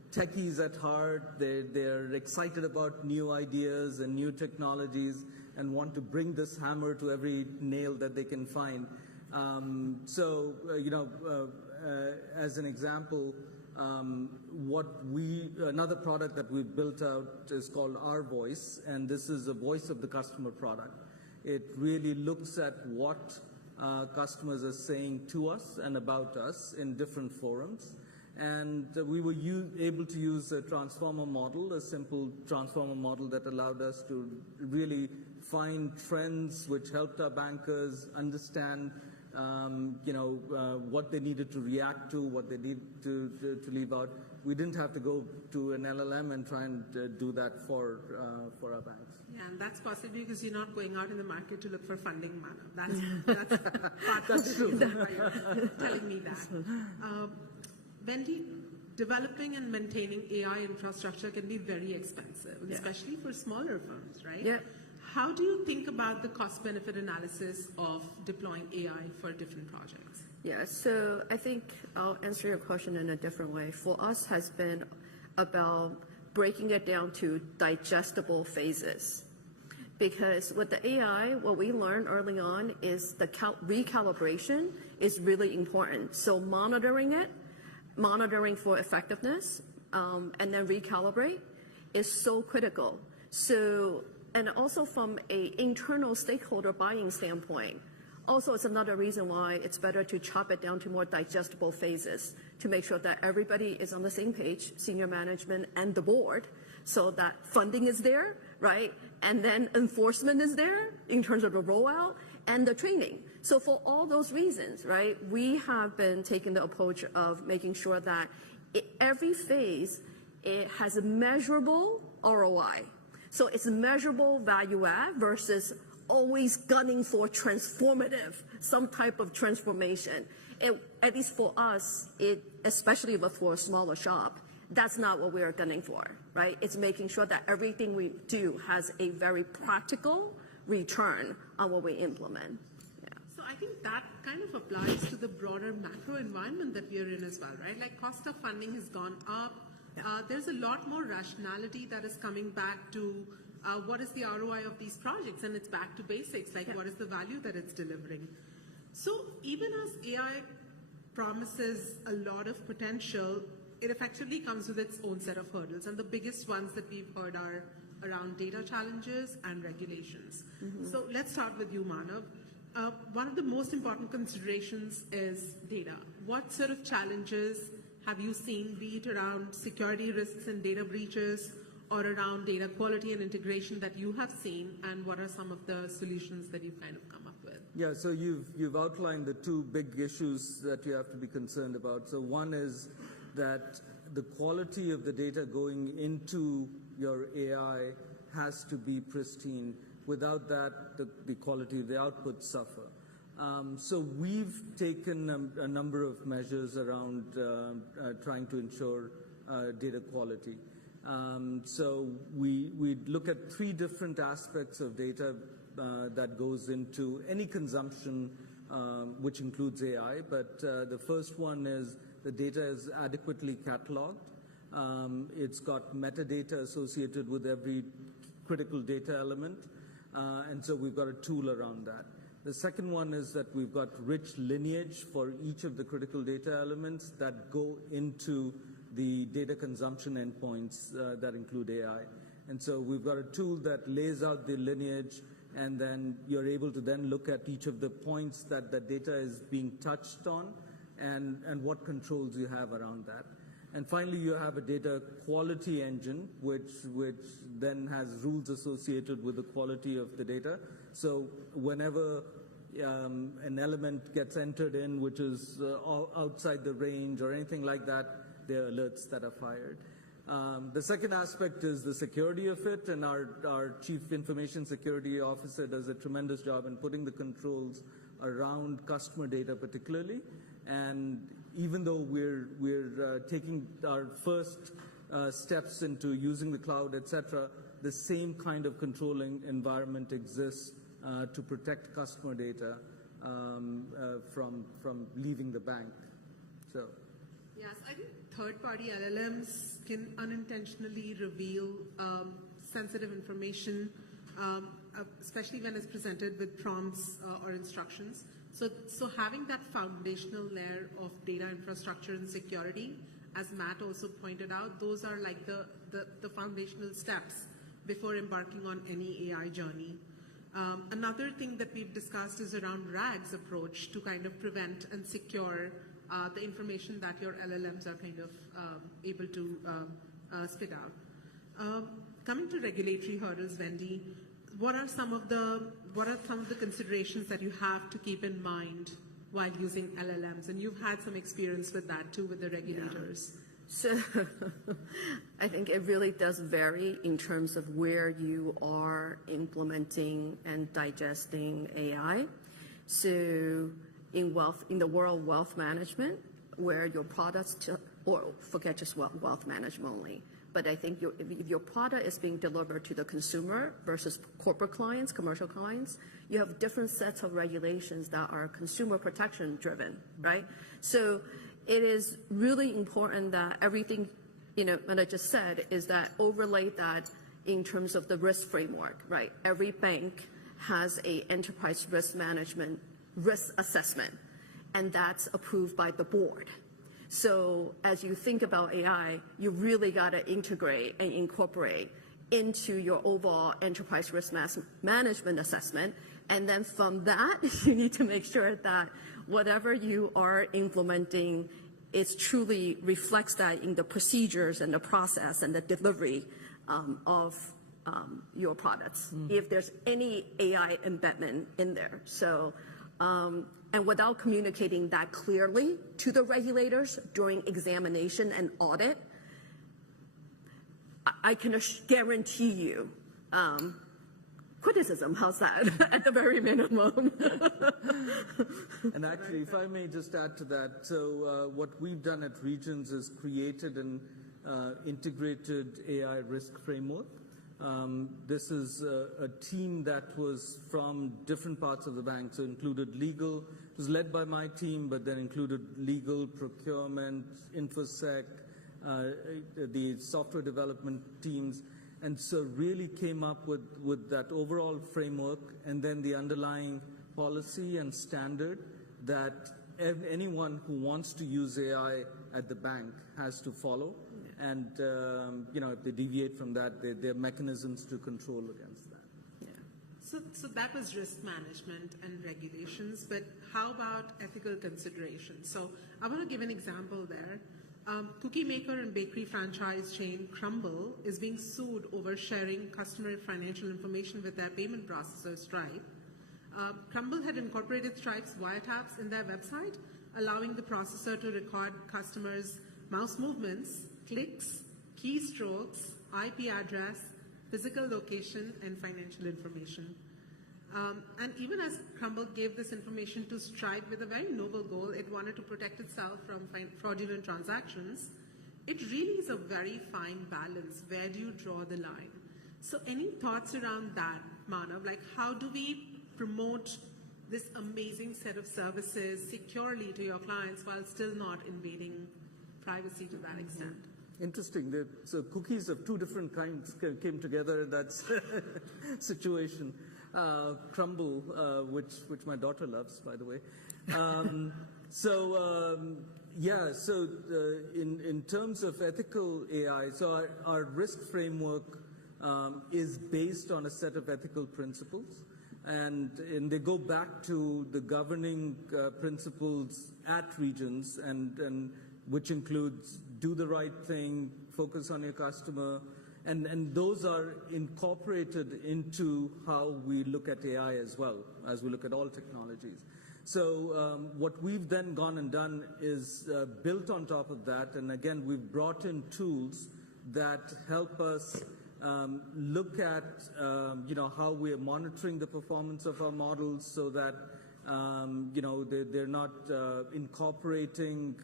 techies at heart. They're excited about new ideas and new technologies and want to bring this hammer to every nail that they can find. As an example, another product that we've built out is called Our Voice, and this is a voice of the customer product. It really looks at what customers are saying to us and about us in different forums. And we were able to use a transformer model, a simple transformer model that allowed us to really find trends which helped our bankers understand what they needed to react to, what they need to leave out. We didn't have to go to an LLM and try and do that for our banks. Yeah, and that's possibly because you're not going out in the market to look for funding, Manav. That's part That's true. Why you're telling me that. Wendy, developing and maintaining AI infrastructure can be very expensive, especially for smaller firms, right? Yeah. How do you think about the cost-benefit analysis of deploying AI for different projects? Yeah, so I think I'll answer your question in a different way. For us has been about breaking it down to digestible phases. Because with the AI, what we learned early on is the recalibration is really important. So monitoring for effectiveness, and then recalibrate is so critical. So, and also from an internal stakeholder buying standpoint, also it's another reason why it's better to chop it down to more digestible phases to make sure that everybody is on the same page, senior management and the board, so that funding is there, right? And then enforcement is there in terms of the rollout and the training. So for all those reasons, right, we have been taking the approach of making sure that every phase, it has a measurable ROI. So it's measurable value add versus always gunning for some type of transformation. At least for us, especially for a smaller shop, that's not what we are gunning for, right? It's making sure that everything we do has a very practical return on what we implement. Yeah. So I think that kind of applies to the broader macro environment that we are in as well, right? Like cost of funding has gone up. There's a lot more rationality that is coming back to what is the ROI of these projects, and it's back to basics, like what is the value that it's delivering. So even as AI promises a lot of potential, it effectively comes with its own set of hurdles, and the biggest ones that we've heard are around data challenges and regulations. So let's start with you, Manav. One of the most important considerations is data. What sort of challenges have you seen, be it around security risks and data breaches, or around data quality and integration that you have seen, and what are some of the solutions that you've kind of come up with? Yeah, so you've outlined the two big issues that you have to be concerned about. So one is that the quality of the data going into your AI has to be pristine. Without that, the quality of the outputs suffer. So we've taken a number of measures around trying to ensure data quality. So we look at three different aspects of data that goes into any consumption, which includes AI. But the first one is the data is adequately cataloged. It's got metadata associated with every critical data element. And so we've got a tool around that. The second one is that we've got rich lineage for each of the critical data elements that go into the data consumption endpoints that include AI. And so we've got a tool that lays out the lineage, and then you're able to then look at each of the points that the data is being touched on and what controls you have around that. And finally, you have a data quality engine, which then has rules associated with the quality of the data. So whenever an element gets entered in which is outside the range or anything like that, there are alerts that are fired. The second aspect is the security of it, and our Chief Information Security Officer does a tremendous job in putting the controls around customer data particularly. And even though we're taking our first steps into using the cloud, etc., the same kind of controlling environment exists to protect customer data from leaving the bank. So. Yes, I think third-party LLMs can unintentionally reveal sensitive information, especially when it's presented with prompts or instructions. So having that foundational layer of data infrastructure and security, as Matt also pointed out, those are like the foundational steps before embarking on any AI journey. Another thing that we've discussed is around RAG's approach to kind of prevent and secure the information that your LLMs are kind of able to spit out. Coming to regulatory hurdles, Wendy, what are some of the considerations that you have to keep in mind while using LLMs? And you've had some experience with that too, with the regulators. Yeah. So I think it really does vary in terms of where you are implementing and digesting AI. So in the world of wealth management, where your products, or forget just wealth management only, but I think if your product is being delivered to the consumer versus corporate clients, commercial clients, you have different sets of regulations that are consumer protection driven, right? So it is really important that everything, what I just said, is that overlay that in terms of the risk framework, right? Every bank has a enterprise risk management risk assessment, and that's approved by the board. So as you think about AI, you really got to integrate and incorporate into your overall enterprise risk management assessment. And then from that, you need to make sure that whatever you are implementing, it truly reflects that in the procedures and the process and the delivery of your products, if there's any AI embedment in there. So, and without communicating that clearly to the regulators during examination and audit, I can guarantee you criticism. How's that? At the very minimum. And actually, if I may just add to that, so what we've done at Regions is created an integrated AI risk framework. This is a team that was from different parts of the bank, so included legal. It was led by my team, but then included legal, procurement, InfoSec, the software development teams, and so really came up with that overall framework and then the underlying policy and standard that anyone who wants to use AI at the bank has to follow. And, if they deviate from that, there are mechanisms to control against that. Yeah. So that was risk management and regulations, but how about ethical considerations? So I want to give an example there. Cookie maker and bakery franchise chain Crumbl is being sued over sharing customer financial information with their payment processor, Stripe. Crumbl had incorporated Stripe's wiretaps in their website, allowing the processor to record customers' mouse movements, clicks, keystrokes, IP address, physical location, and financial information. And even as Crumbl gave this information to Stripe with a very noble goal, it wanted to protect itself from fraudulent transactions, it really is a very fine balance. Where do you draw the line? So any thoughts around that, Manav? Like, how do we promote this amazing set of services securely to your clients while still not invading privacy to that extent? Interesting. So cookies of two different kinds came together in that situation. crumble, which my daughter loves, by the way. In terms of ethical AI, so our risk framework is based on a set of ethical principles, and they go back to the governing principles at Regions, and which includes do the right thing, focus on your customer, and those are incorporated into how we look at AI as well, as we look at all technologies. So what we've then gone and done is built on top of that, and again, we've brought in tools that help us look at how we are monitoring the performance of our models, so that they're not incorporating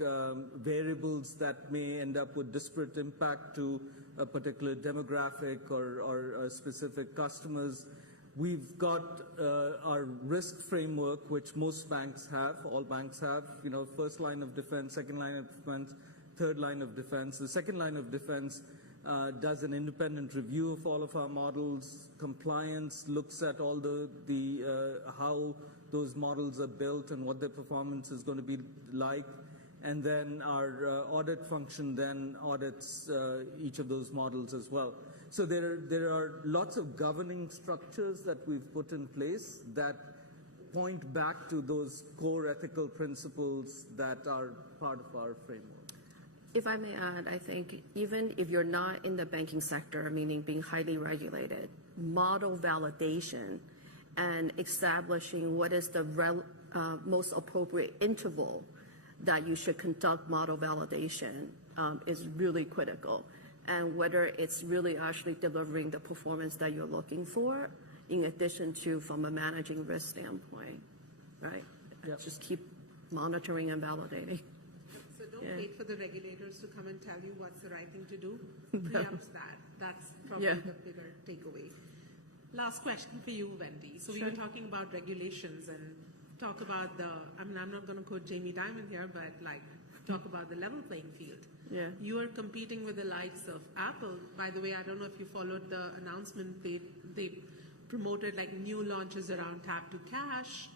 variables that may end up with disparate impact to a particular demographic or specific customers. We've got our risk framework, which most banks have, all banks have, first line of defense, second line of defense, third line of defense. The second line of defense does an independent review of all of our models. Compliance looks at all how those models are built and what their performance is going to be like. And then our audit function then audits each of those models as well. So there are lots of governing structures that we've put in place that point back to those core ethical principles that are part of our framework. If I may add, I think even if you're not in the banking sector, meaning being highly regulated, model validation and establishing what is the most appropriate interval that you should conduct model validation is really critical. And whether it's really actually delivering the performance that you're looking for, in addition to from a managing risk standpoint, right? Yep. Just keep monitoring and validating. So don't wait for the regulators to come and tell you what's the right thing to do. Preempts that. That's probably the bigger takeaway. Last question for you, Wendy. So we were talking about regulations and talk about I'm not going to quote Jamie Dimon here, but talk about the level playing field. Yeah. You are competing with the likes of Apple. By the way, I don't know if you followed the announcement. They promoted new launches around tap to cash.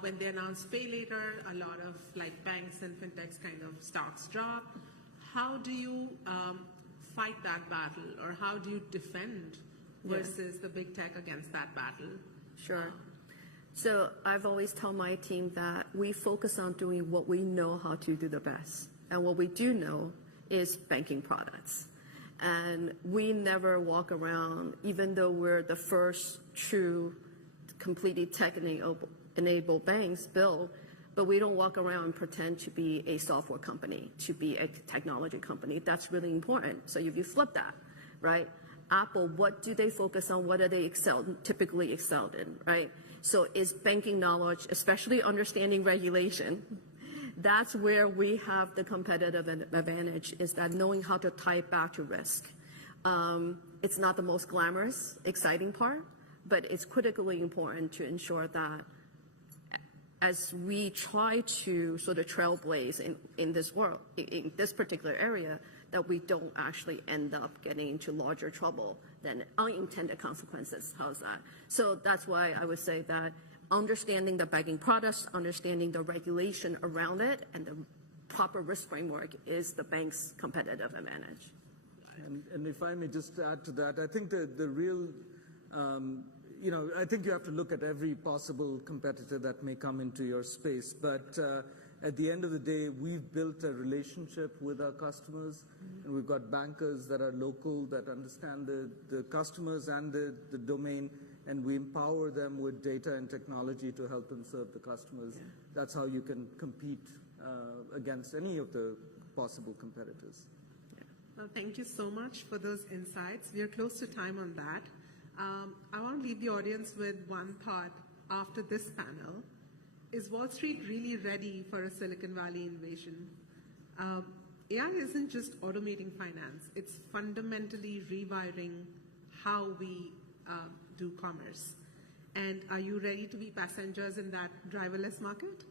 When they announced pay later, a lot of banks and fintechs kind of stocks drop. How do you fight that battle, or how do you defend versus the big tech against that battle? Sure. So I've always told my team that we focus on doing what we know how to do the best. And what we do know is banking products. And we never walk around, even though we're the first true, completely tech-enabled banks built, but we don't walk around and pretend to be a software company, to be a technology company. That's really important. So if you flip that, right? Apple, what do they focus on? What are they typically excelled in, right? So is banking knowledge, especially understanding regulation, that's where we have the competitive advantage, is that knowing how to tie it back to risk. It's not the most glamorous, exciting part, but it's critically important to ensure that as we try to sort of trailblaze in this world, in this particular area, that we don't actually end up getting into larger trouble than unintended consequences. How's that? So that's why I would say that understanding the banking products, understanding the regulation around it, and the proper risk framework is the bank's competitive advantage. And if I may just add to that, I think the real, I think you have to look at every possible competitor that may come into your space. But at the end of the day, we've built a relationship with our customers, and we've got bankers that are local, that understand the customers and the domain, and we empower them with data and technology to help them serve the customers. Yeah. That's how you can compete against any of the possible competitors. Yeah. Well, thank you so much for those insights. We are close to time on that. I want to leave the audience with one thought after this panel. Is Wall Street really ready for a Silicon Valley invasion? AI isn't just automating finance. It's fundamentally rewiring how we do commerce. And are you ready to be passengers in that driverless market?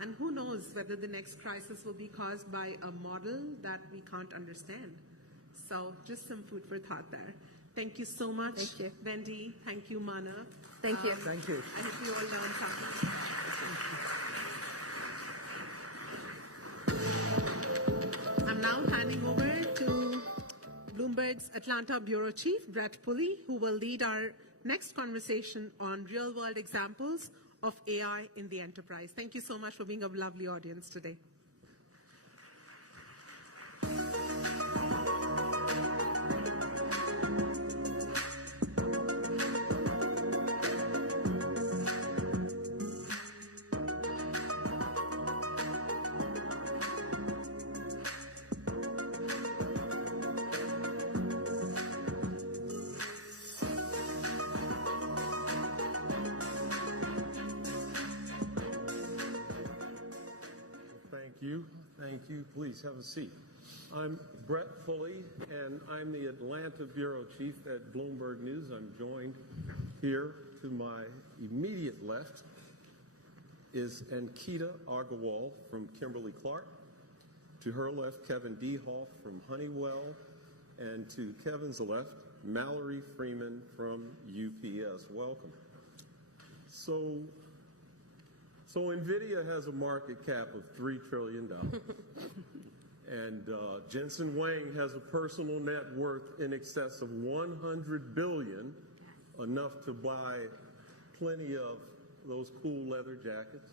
And who knows whether the next crisis will be caused by a model that we can't understand. So just some food for thought there. Thank you so much. Thank you. Wendy. Thank you, Mana. Thank you. Thank you. I hope you all learned something. I'm now handing over to Bloomberg's Atlanta Bureau Chief, Brett Pulley, who will lead our next conversation on real-world examples of AI in the enterprise. Thank you so much for being a lovely audience today. Thank you. Please have a seat. I'm Brett Pulley, and I'm the Atlanta Bureau Chief at Bloomberg News. I'm joined here to my immediate left is Ankita Agarwal from Kimberly-Clark. To her left, Kevin Dehoff from Honeywell. And to Kevin's left, Mallory Freeman from UPS. Welcome. So NVIDIA has a market cap of $3 trillion. And Jensen Huang has a personal net worth in excess of $100 billion, enough to buy plenty of those cool leather jackets.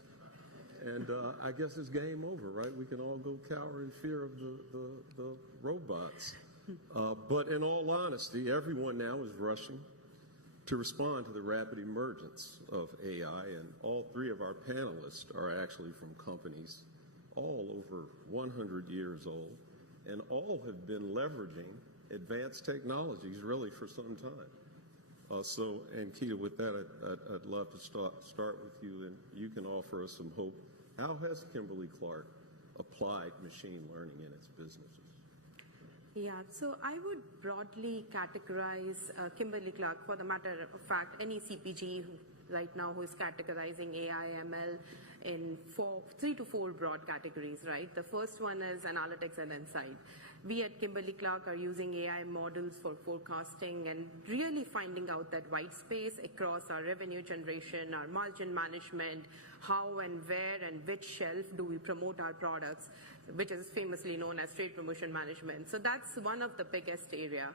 And I guess it's game over, right? We can all go cower in fear of the robots. But in all honesty, everyone now is rushing to respond to the rapid emergence of AI, and all three of our panelists are actually from companies all over 100 years old, and all have been leveraging advanced technologies really for some time. So, Ankita, with that, I'd love to start with you, and you can offer us some hope. How has Kimberly-Clark applied machine learning in its businesses? Yeah, so I would broadly categorize Kimberly-Clark, for the matter of fact, any CPG right now who is categorizing AI, ML in 3 to 4 broad categories, right? The first one is analytics and insight. We at Kimberly-Clark are using AI models for forecasting and really finding out that white space across our revenue generation, our margin management, how and where and which shelf do we promote our products, which is famously known as trade promotion management. So that's one of the biggest area.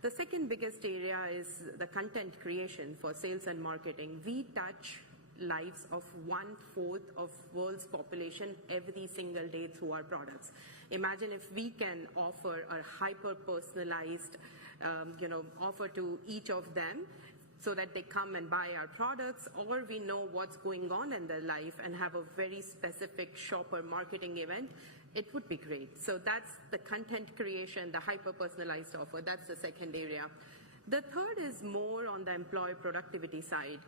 The second biggest area is the content creation for sales and marketing. We touch lives of 1/4 of world's population every single day through our products. Imagine if we can offer a hyper-personalized offer to each of them so that they come and buy our products, or we know what's going on in their life and have a very specific shopper marketing event, it would be great. So that's the content creation, the hyper-personalized offer. That's the second area. The third is more on the employee productivity side.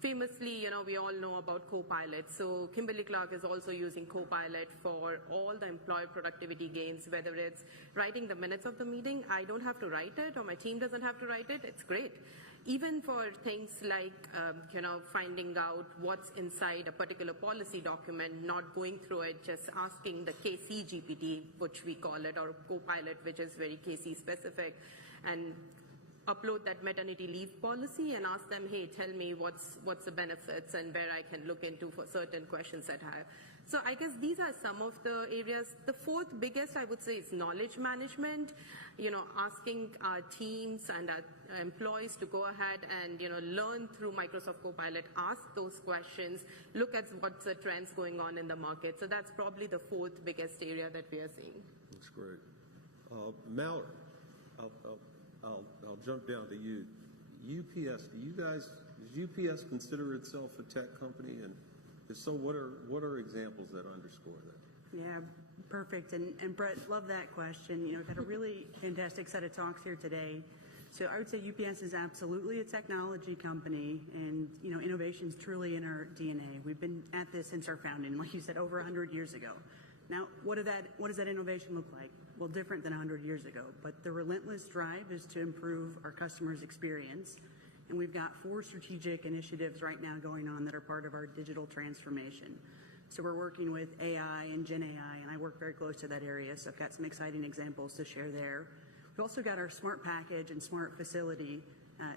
Famously, we all know about Copilot. So Kimberly-Clark is also using Copilot for all the employee productivity gains, whether it's writing the minutes of the meeting. I don't have to write it, or my team doesn't have to write it. It's great. Even for things like, finding out what's inside a particular policy document, not going through it, just asking the KC GPT, which we call it, or Copilot, which is very KC specific, and upload that maternity leave policy and ask them, hey, tell me what's the benefits and where I can look into for certain questions that I have. So I guess these are some of the areas. The fourth biggest, I would say, is knowledge management. Asking our teams and our employees to go ahead and, learn through Microsoft Copilot, ask those questions, look at what's the trends going on in the market. So that's probably the fourth biggest area that we are seeing. That's great. Mallory, I'll jump down to you. UPS, does UPS consider itself a tech company? And if so, what are examples that underscore that? Yeah, perfect. And Brett, love that question. We've had a really fantastic set of talks here today. So I would say UPS is absolutely a technology company, and innovation is truly in our DNA. We've been at this since our founding, like you said, over 100 years ago. Now, what does that innovation look like? Well, different than 100 years ago, but the relentless drive is to improve our customers' experience. And we've got 4 strategic initiatives right now going on that are part of our digital transformation. So we're working with AI and Gen AI, and I work very close to that area, so I've got some exciting examples to share there. We've also got our smart package and smart facility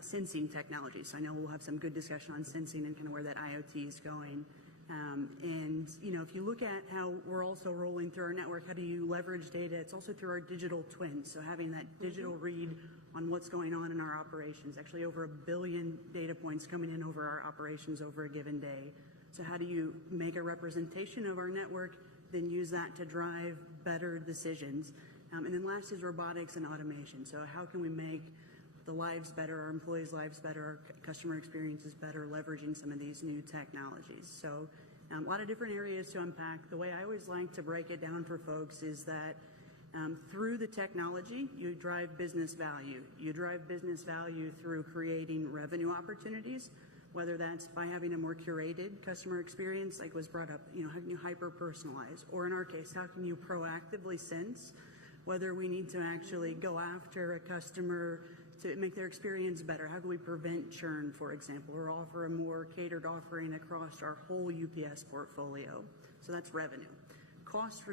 sensing technology. So I know we'll have some good discussion on sensing and kind of where that IoT is going. And, you know, if you look at how we're also rolling through our network, how do you leverage data? It's also through our digital twins. So having that digital read on what's going on in our operations, actually over 1 billion data points coming in over our operations over a given day. So how do you make a representation of our network, then use that to drive better decisions? And then last is robotics and automation. So how can we make the lives better, our employees' lives better, our customer experiences better, leveraging some of these new technologies. So a lot of different areas to unpack. The way I always like to break it down for folks is that through the technology, you drive business value. You drive business value through creating revenue opportunities, whether that's by having a more curated customer experience, like was brought up, you know, how can you hyper-personalize? Or in our case, how can you proactively sense whether we need to actually go after a customer to make their experience better? How can we prevent churn, for example, or offer a more catered offering across our whole UPS portfolio? So that's revenue. Cost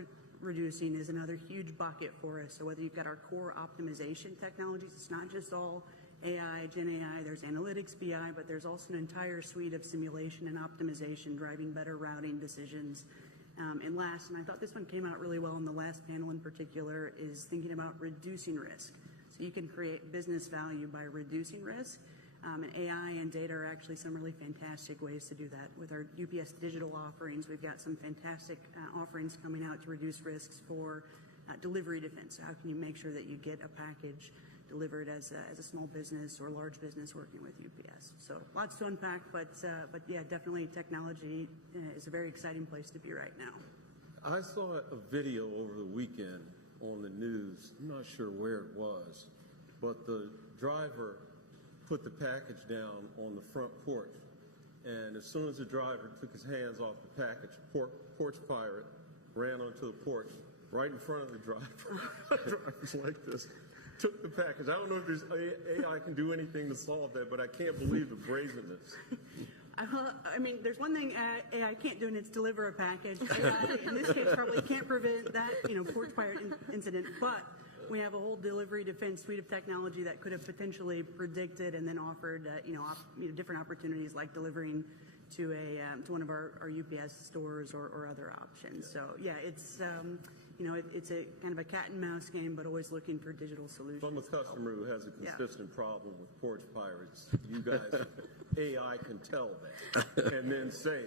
reducing is another huge bucket for us. So whether you've got our core optimization technologies, it's not just all AI, Gen AI, there's analytics, BI, but there's also an entire suite of simulation and optimization driving better routing decisions. And last, and I thought this one came out really well in the last panel in particular, is thinking about reducing risk. So you can create business value by reducing risk. And AI and data are actually some really fantastic ways to do that. With our UPS digital offerings, we've got some fantastic offerings coming out to reduce risks for delivery defense. So how can you make sure that you get a package delivered as a small business or large business working with UPS? So lots to unpack, but yeah, definitely technology is a very exciting place to be right now. I saw a video over the weekend on the news. I'm not sure where it was, but the driver put the package down on the front porch, and as soon as the driver took his hands off the package, porch pirate ran onto the porch right in front of the driver. The driver's like this, took the package. I don't know if there's AI can do anything to solve that, but I can't believe the brazenness. I mean, there's one thing AI can't do, and it's deliver a package. AI, in this case, probably can't prevent that, you know, porch pirate incident, but we have a whole delivery defense suite of technology that could have potentially predicted and then offered, different opportunities like delivering to one of our UPS stores or other options. So yeah, it's it's a kind of a cat and mouse game, but always looking for digital solutions. If I'm a customer who has a consistent problem with porch pirates, you guys, AI can tell that and then say,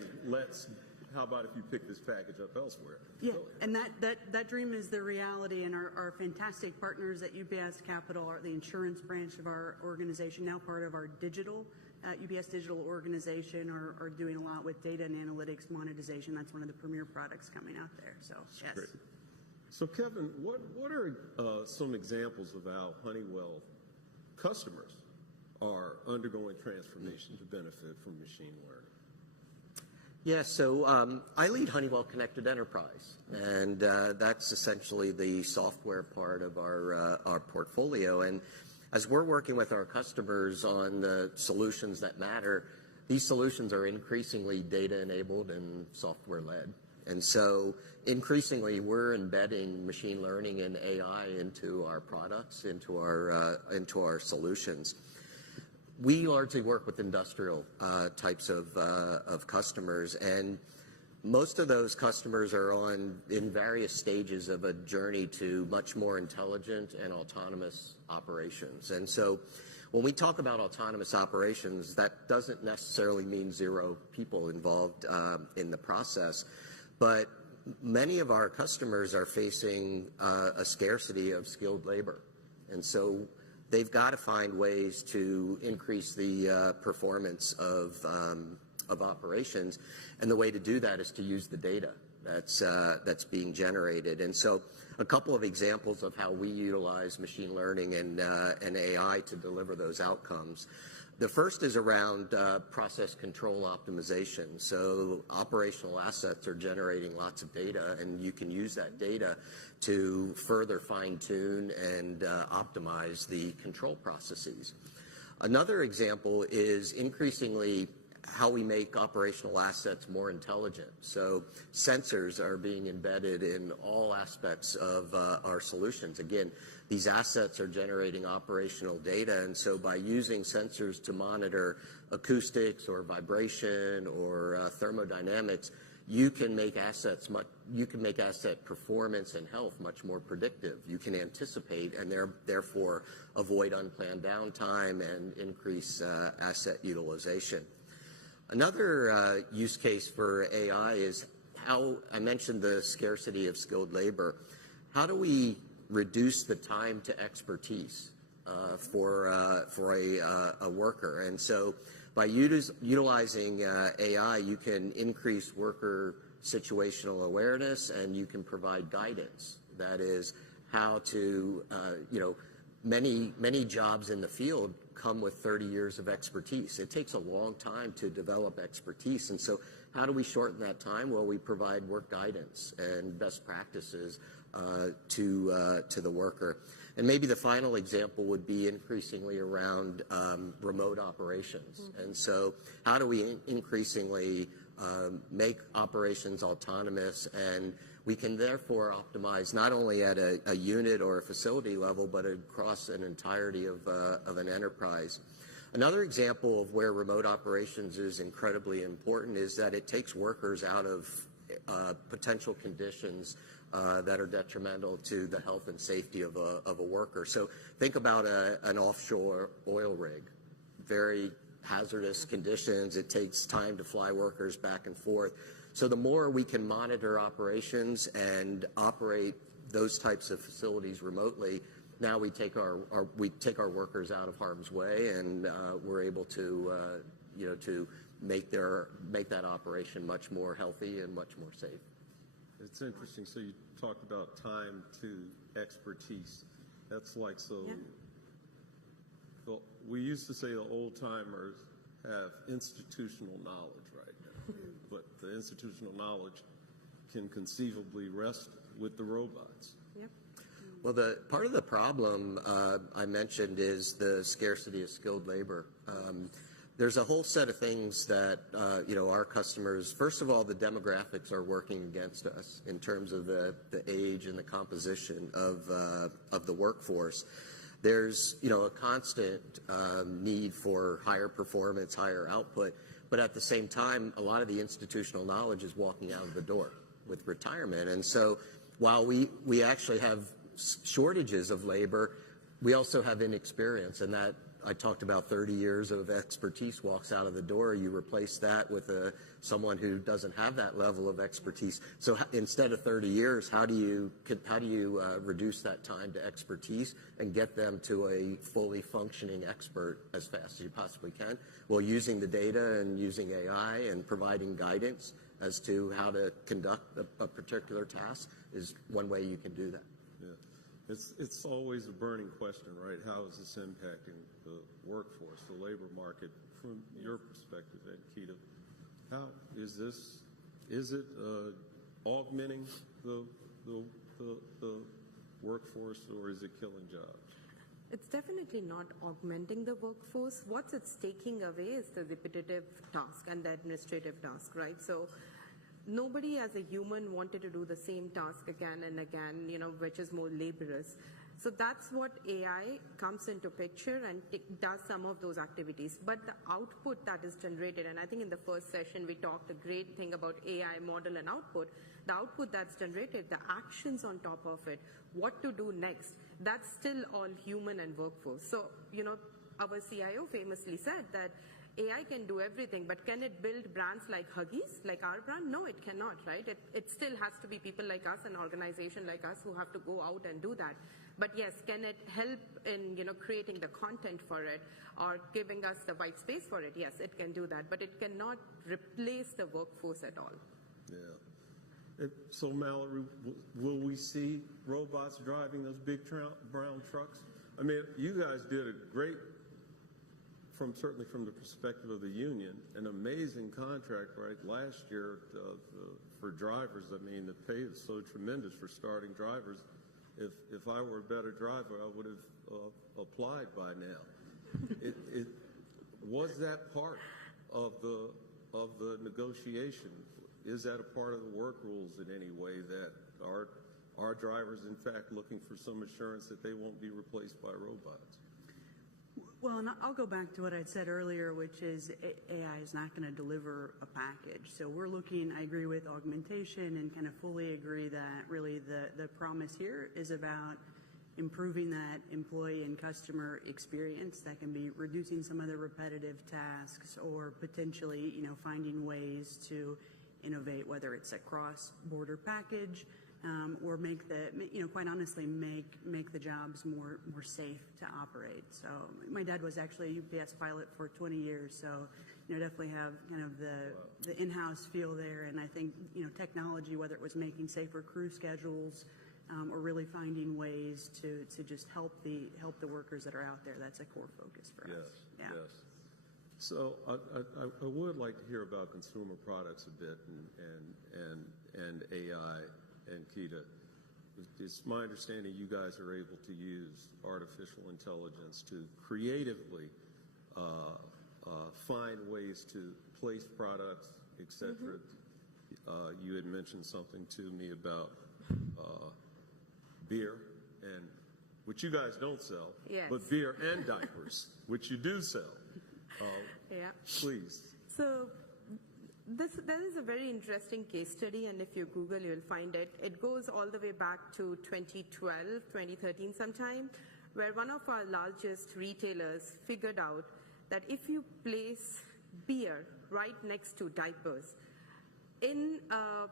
how about if you pick this package up elsewhere? Yeah, and that dream is the reality, and our fantastic partners at UPS Capital, the insurance branch of our organization, now part of our digital, UPS Digital organization, are doing a lot with data and analytics monetization. That's one of the premier products coming out there. So, yes. Great. So, Kevin, what are some examples of how Honeywell customers are undergoing transformation to benefit from machine learning? Yeah, so I lead Honeywell Connected Enterprise, and that's essentially the software part of our portfolio. And as we're working with our customers on the solutions that matter, these solutions are increasingly data-enabled and software-led. And so increasingly, we're embedding machine learning and AI into our products, into our solutions. We largely work with industrial types of customers, and most of those customers are in various stages of a journey to much more intelligent and autonomous operations. And so when we talk about autonomous operations, that doesn't necessarily mean zero people involved in the process, but many of our customers are facing a scarcity of skilled labor. And so they've got to find ways to increase the performance of operations, and the way to do that is to use the data that's being generated. And so, a couple of examples of how we utilize machine learning and AI to deliver those outcomes. The first is around process control optimization. So operational assets are generating lots of data, and you can use that data to further fine-tune and optimize the control processes. Another example is increasingly how we make operational assets more intelligent. So sensors are being embedded in all aspects of our solutions. Again, these assets are generating operational data, and so by using sensors to monitor acoustics or vibration or thermodynamics, you can make asset performance and health much more predictive. You can anticipate and therefore avoid unplanned downtime and increase asset utilization. Another use case for AI is how I mentioned the scarcity of skilled labor. How do we reduce the time to expertise for a worker? And so by utilizing AI, you can increase worker situational awareness, and you can provide guidance. That is how to, many jobs in the field come with 30 years of expertise. It takes a long time to develop expertise, and so how do we shorten that time? Well, we provide work guidance and best practices to the worker. And maybe the final example would be increasingly around remote operations. And so how do we increasingly make operations autonomous? And we can therefore optimize not only at a unit or a facility level, but across an entirety of an enterprise. Another example of where remote operations is incredibly important is that it takes workers out of potential conditions that are detrimental to the health and safety of a worker. So think about an offshore oil rig. Very hazardous conditions. It takes time to fly workers back and forth. So the more we can monitor operations and operate those types of facilities remotely, now we take our workers out of harm's way, and we're able to to make that operation much more healthy and much more safe. It's interesting. So you talked about time to expertise. That's like so. Yeah. Well, we used to say the old timers have institutional knowledge right now, but the institutional knowledge can conceivably rest with the robots. Yep. Well, the part of the problem I mentioned is the scarcity of skilled labor. There's a whole set of things that our customers. First of all, the demographics are working against us in terms of the age and the composition of the workforce. There's a constant need for higher performance, higher output, but at the same time, a lot of the institutional knowledge is walking out of the door with retirement. And so, while we actually have shortages of labor, we also have inexperience, and that. I talked about 30 years of expertise walks out of the door. You replace that with someone who doesn't have that level of expertise. So instead of 30 years, how do you reduce that time to expertise and get them to a fully functioning expert as fast as you possibly can? Well, using the data and using AI and providing guidance as to how to conduct a particular task is one way you can do that. It's always a burning question, right? How is this impacting the workforce, the labor market, from your perspective, Ankita? How is it augmenting the workforce, or is it killing jobs? It's definitely not augmenting the workforce. What it's taking away is the repetitive task and the administrative task, right? So nobody as a human wanted to do the same task again and again, which is more laborious. So that's what AI comes into picture and does some of those activities. But the output that is generated, and I think in the first session we talked a great thing about AI model and output, the output that's generated, the actions on top of it, what to do next, that's still all human and workforce. So, our CIO famously said that AI can do everything, but can it build brands like Huggies, like our brand? No, it cannot, right? It still has to be people like us, an organization like us, who have to go out and do that. But yes, can it help in creating the content for it or giving us the white space for it? Yes, it can do that, but it cannot replace the workforce at all. Yeah. So Mallory, will we see robots driving those big brown trucks? I mean, you guys did a great. Certainly from the perspective of the union, an amazing contract, right? Last year for drivers, I mean, the pay is so tremendous for starting drivers. If I were a better driver, I would have applied by now. Was that part of the negotiation? Is that a part of the work rules in any way that are drivers, in fact, looking for some assurance that they won't be replaced by robots? Well, and I'll go back to what I'd said earlier, which is AI is not going to deliver a package. So we're looking, I agree with augmentation and kind of fully agree that really the promise here is about improving that employee and customer experience. That can be reducing some of the repetitive tasks or potentially, finding ways to innovate, whether it's a cross-border package, or make the, quite honestly, make the jobs more safe to operate. So my dad was actually a UPS pilot for 20 years, so definitely have kind of the in-house feel there. And I think technology, whether it was making safer crew schedules, or really finding ways to just help the workers that are out there, that's a core focus for us. Yes. So I would like to hear about consumer products a bit and AI. Ankita, it's my understanding you guys are able to use artificial intelligence to creatively find ways to place products, etc. You had mentioned something to me about beer, and which you guys don't sell, but beer and diapers, which you do sell. Please. So there is a very interesting case study, and if you Google, you'll find it. It goes all the way back to 2012, 2013 sometime, where one of our largest retailers figured out that if you place beer right next to diapers in a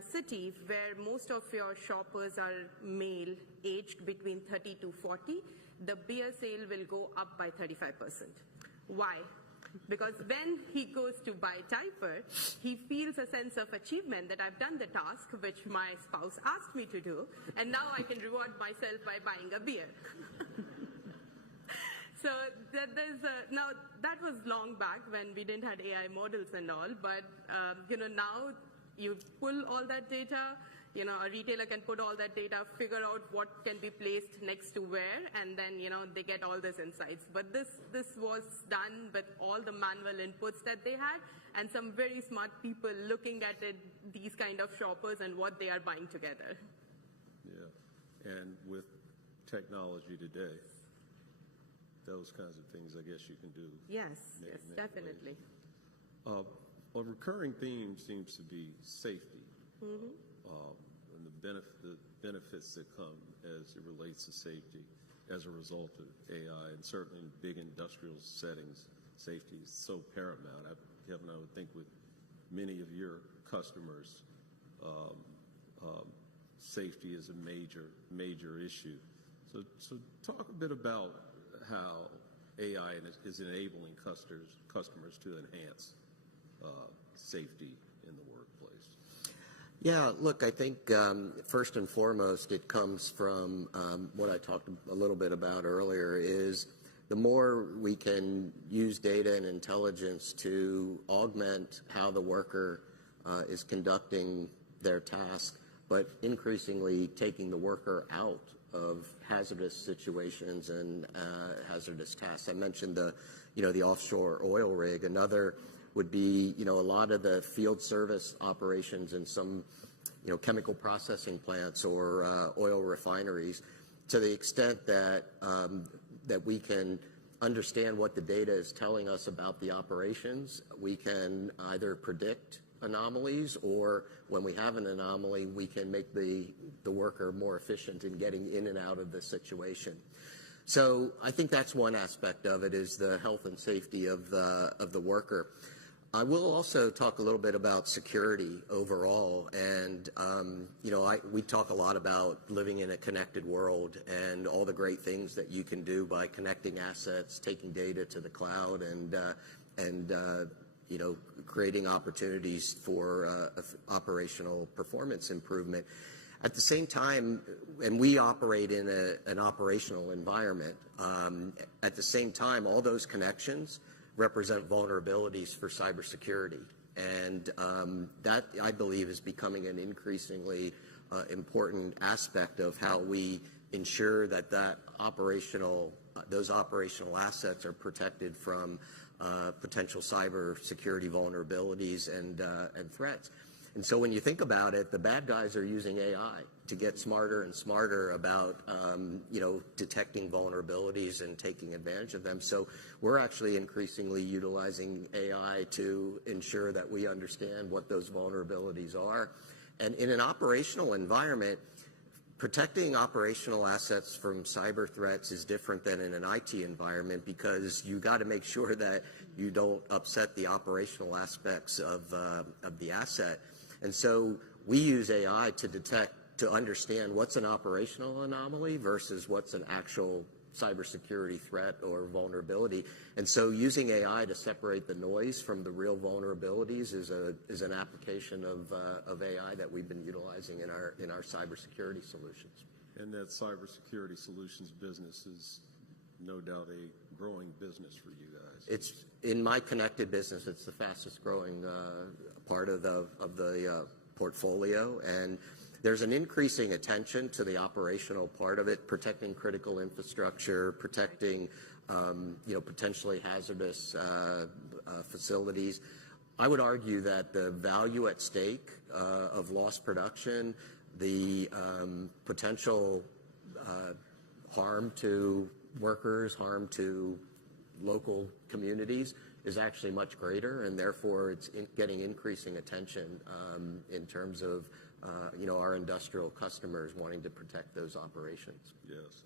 city where most of your shoppers are male, aged between 30 to 40, the beer sale will go up by 35%. Why? Because when he goes to buy diaper, he feels a sense of achievement that I've done the task which my spouse asked me to do, and now I can reward myself by buying a beer. So now that was long back when we didn't have AI models and all, but now you pull all that data. A retailer can put all that data, figure out what can be placed next to where, and then, they get all these insights. But this was done with all the manual inputs that they had and some very smart people looking at it, these kind of shoppers and what they are buying together. Yeah. And with technology today, those kinds of things, I guess you can do. Yes, definitely. A recurring theme seems to be safety. And the benefits that come as it relates to safety as a result of AI, and certainly in big industrial settings, safety is so paramount. Kevin, I would think with many of your customers, safety is a major issue. So talk a bit about how AI is enabling customers to enhance safety in the workplace. Yeah, look, I think first and foremost, it comes from what I talked a little bit about earlier, is the more we can use data and intelligence to augment how the worker is conducting their task, but increasingly taking the worker out of hazardous situations and hazardous tasks. I mentioned the offshore oil rig. Another would be, a lot of the field service operations in some, chemical processing plants or oil refineries. To the extent that that we can understand what the data is telling us about the operations, we can either predict anomalies, or when we have an anomaly, we can make the worker more efficient in getting in and out of the situation. So I think that's one aspect of it, is the health and safety of the worker. I will also talk a little bit about security overall, and we talk a lot about living in a connected world and all the great things that you can do by connecting assets, taking data to the cloud, and creating opportunities for operational performance improvement. At the same time, and we operate in an operational environment, at the same time, all those connections represent vulnerabilities for cybersecurity. And that, I believe, is becoming an increasingly important aspect of how we ensure that those operational assets are protected from potential cyber security vulnerabilities and threats. And so when you think about it, the bad guys are using AI to get smarter and smarter about, detecting vulnerabilities and taking advantage of them. So we're actually increasingly utilizing AI to ensure that we understand what those vulnerabilities are. And in an operational environment, protecting operational assets from cyber threats is different than in an IT environment because you got to make sure that you don't upset the operational aspects of the asset. And so we use AI to understand what's an operational anomaly versus what's an actual cybersecurity threat or vulnerability. And so using AI to separate the noise from the real vulnerabilities is an application of AI that we've been utilizing in our cybersecurity solutions. And that cybersecurity solutions business is no doubt a growing business for you guys. It's in my connected business. It's the fastest growing part of the portfolio, and there's an increasing attention to the operational part of it, protecting critical infrastructure, protecting potentially hazardous facilities. I would argue that the value at stake of lost production, the potential harm to workers, harm to local communities is actually much greater, and therefore it's getting increasing attention in terms of our industrial customers wanting to protect those operations. Yes.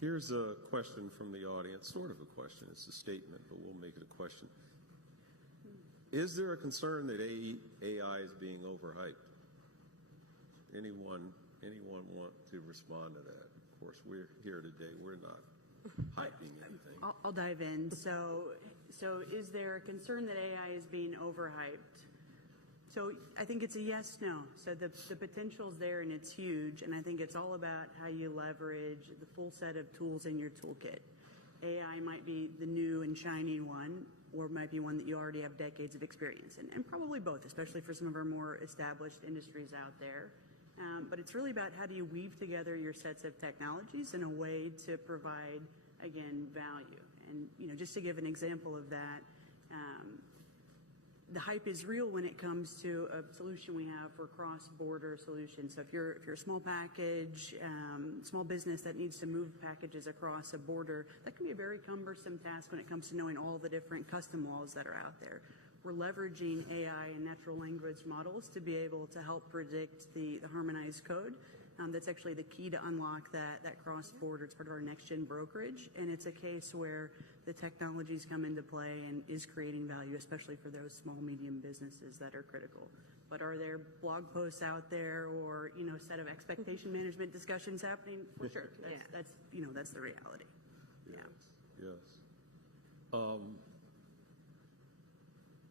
Here's a question from the audience, sort of a question. It's a statement, but we'll make it a question. Is there a concern that AI is being overhyped? Anyone want to respond to that? Of course, we're here today. We're not hyping anything. I'll dive in. So is there a concern that AI is being overhyped? So I think it's a yes, no. So the potential's there and it's huge, and I think it's all about how you leverage the full set of tools in your toolkit. AI might be the new and shiny one, or might be one that you already have decades of experience in, and probably both, especially for some of our more established industries out there. But it's really about how do you weave together your sets of technologies in a way to provide, again, value. And just to give an example of that, the hype is real when it comes to a solution we have for cross-border solutions. So if you're a small package, small business that needs to move packages across a border, that can be a very cumbersome task when it comes to knowing all the different custom laws that are out there. We're leveraging AI and natural language models to be able to help predict the harmonized code. That's actually the key to unlock that cross-border. It's part of our next-gen brokerage, and it's a case where the technologies come into play and is creating value, especially for those small, medium businesses that are critical. But are there blog posts out there or, set of expectation management discussions happening? For sure. That's the reality. Yes.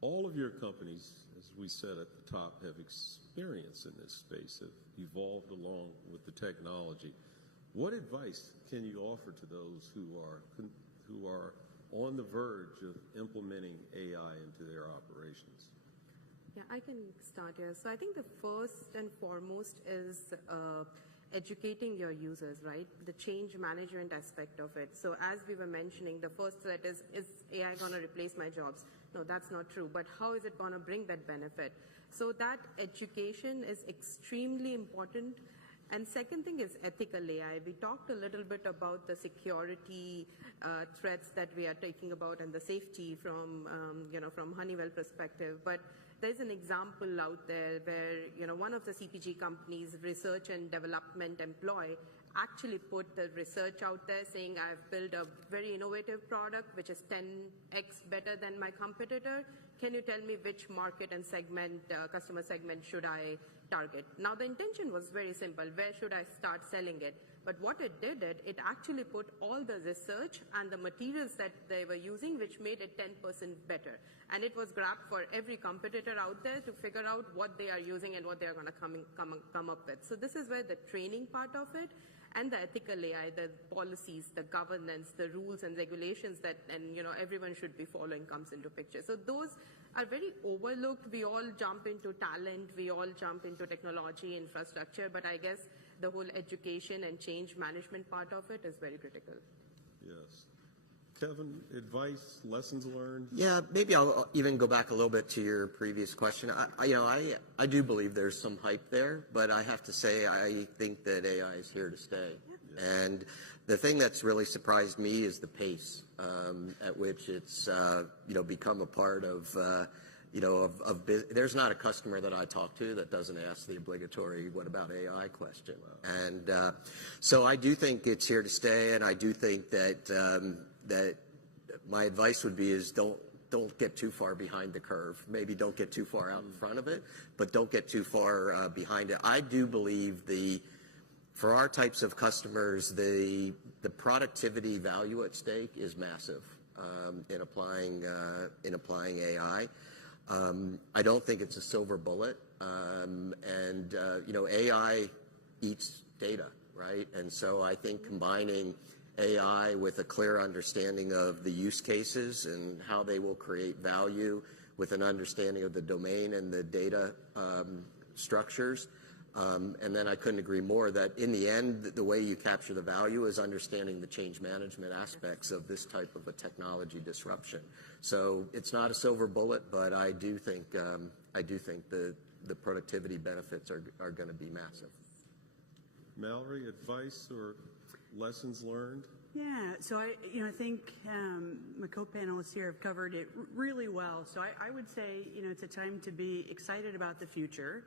All of your companies, as we said at the top, have experience in this space, have evolved along with the technology. What advice can you offer to those who are on the verge of implementing AI into their operations? Yeah, I can start here. So I think the first and foremost is educating your users, right? The change management aspect of it. So as we were mentioning, the first threat is AI going to replace my jobs? No, that's not true. But how is it going to bring that benefit? So that education is extremely important. And second thing is ethical AI. We talked a little bit about the security threats that we are talking about and the safety from Honeywell perspective. But there's an example out there where, one of the CPG companies, research and development employee, actually put the research out there saying, I've built a very innovative product which is 10x better than my competitor. Can you tell me which market and segment, customer segment should I target? Now, the intention was very simple. Where should I start selling it? But what it did, it actually put all the research and the materials that they were using, which made it 10% better. And it was grabbed for every competitor out there to figure out what they are using and what they are going to come up with. So this is where the training part of it and the ethical AI, the policies, the governance, the rules and regulations that everyone should be following comes into picture. So those are very overlooked. We all jump into talent, we all jump into technology, infrastructure, but I guess the whole education and change management part of it is very critical. Yes. Kevin, advice, lessons learned? Yeah, maybe I'll even go back a little bit to your previous question. I do believe there's some hype there, but I have to say I think that AI is here to stay. Yeah. And the thing that's really surprised me is the pace at which it's become a part of there's not a customer that I talk to that doesn't ask the obligatory "What about AI?" question. And so I do think it's here to stay, and I do think that that my advice would be is don't get too far behind the curve. Maybe don't get too far out in front of it, but don't get too far behind it. I do believe for our types of customers, the productivity value at stake is massive in applying AI. I don't think it's a silver bullet, and AI eats data, right? And so I think combining AI with a clear understanding of the use cases and how they will create value with an understanding of the domain and the data structures. And then I couldn't agree more that in the end, the way you capture the value is understanding the change management aspects of this type of a technology disruption. So it's not a silver bullet, but I do think the productivity benefits are going to be massive. Mallory, advice or lessons learned? Yeah, so I think my co-panelists here have covered it really well. So I would say, it's a time to be excited about the future.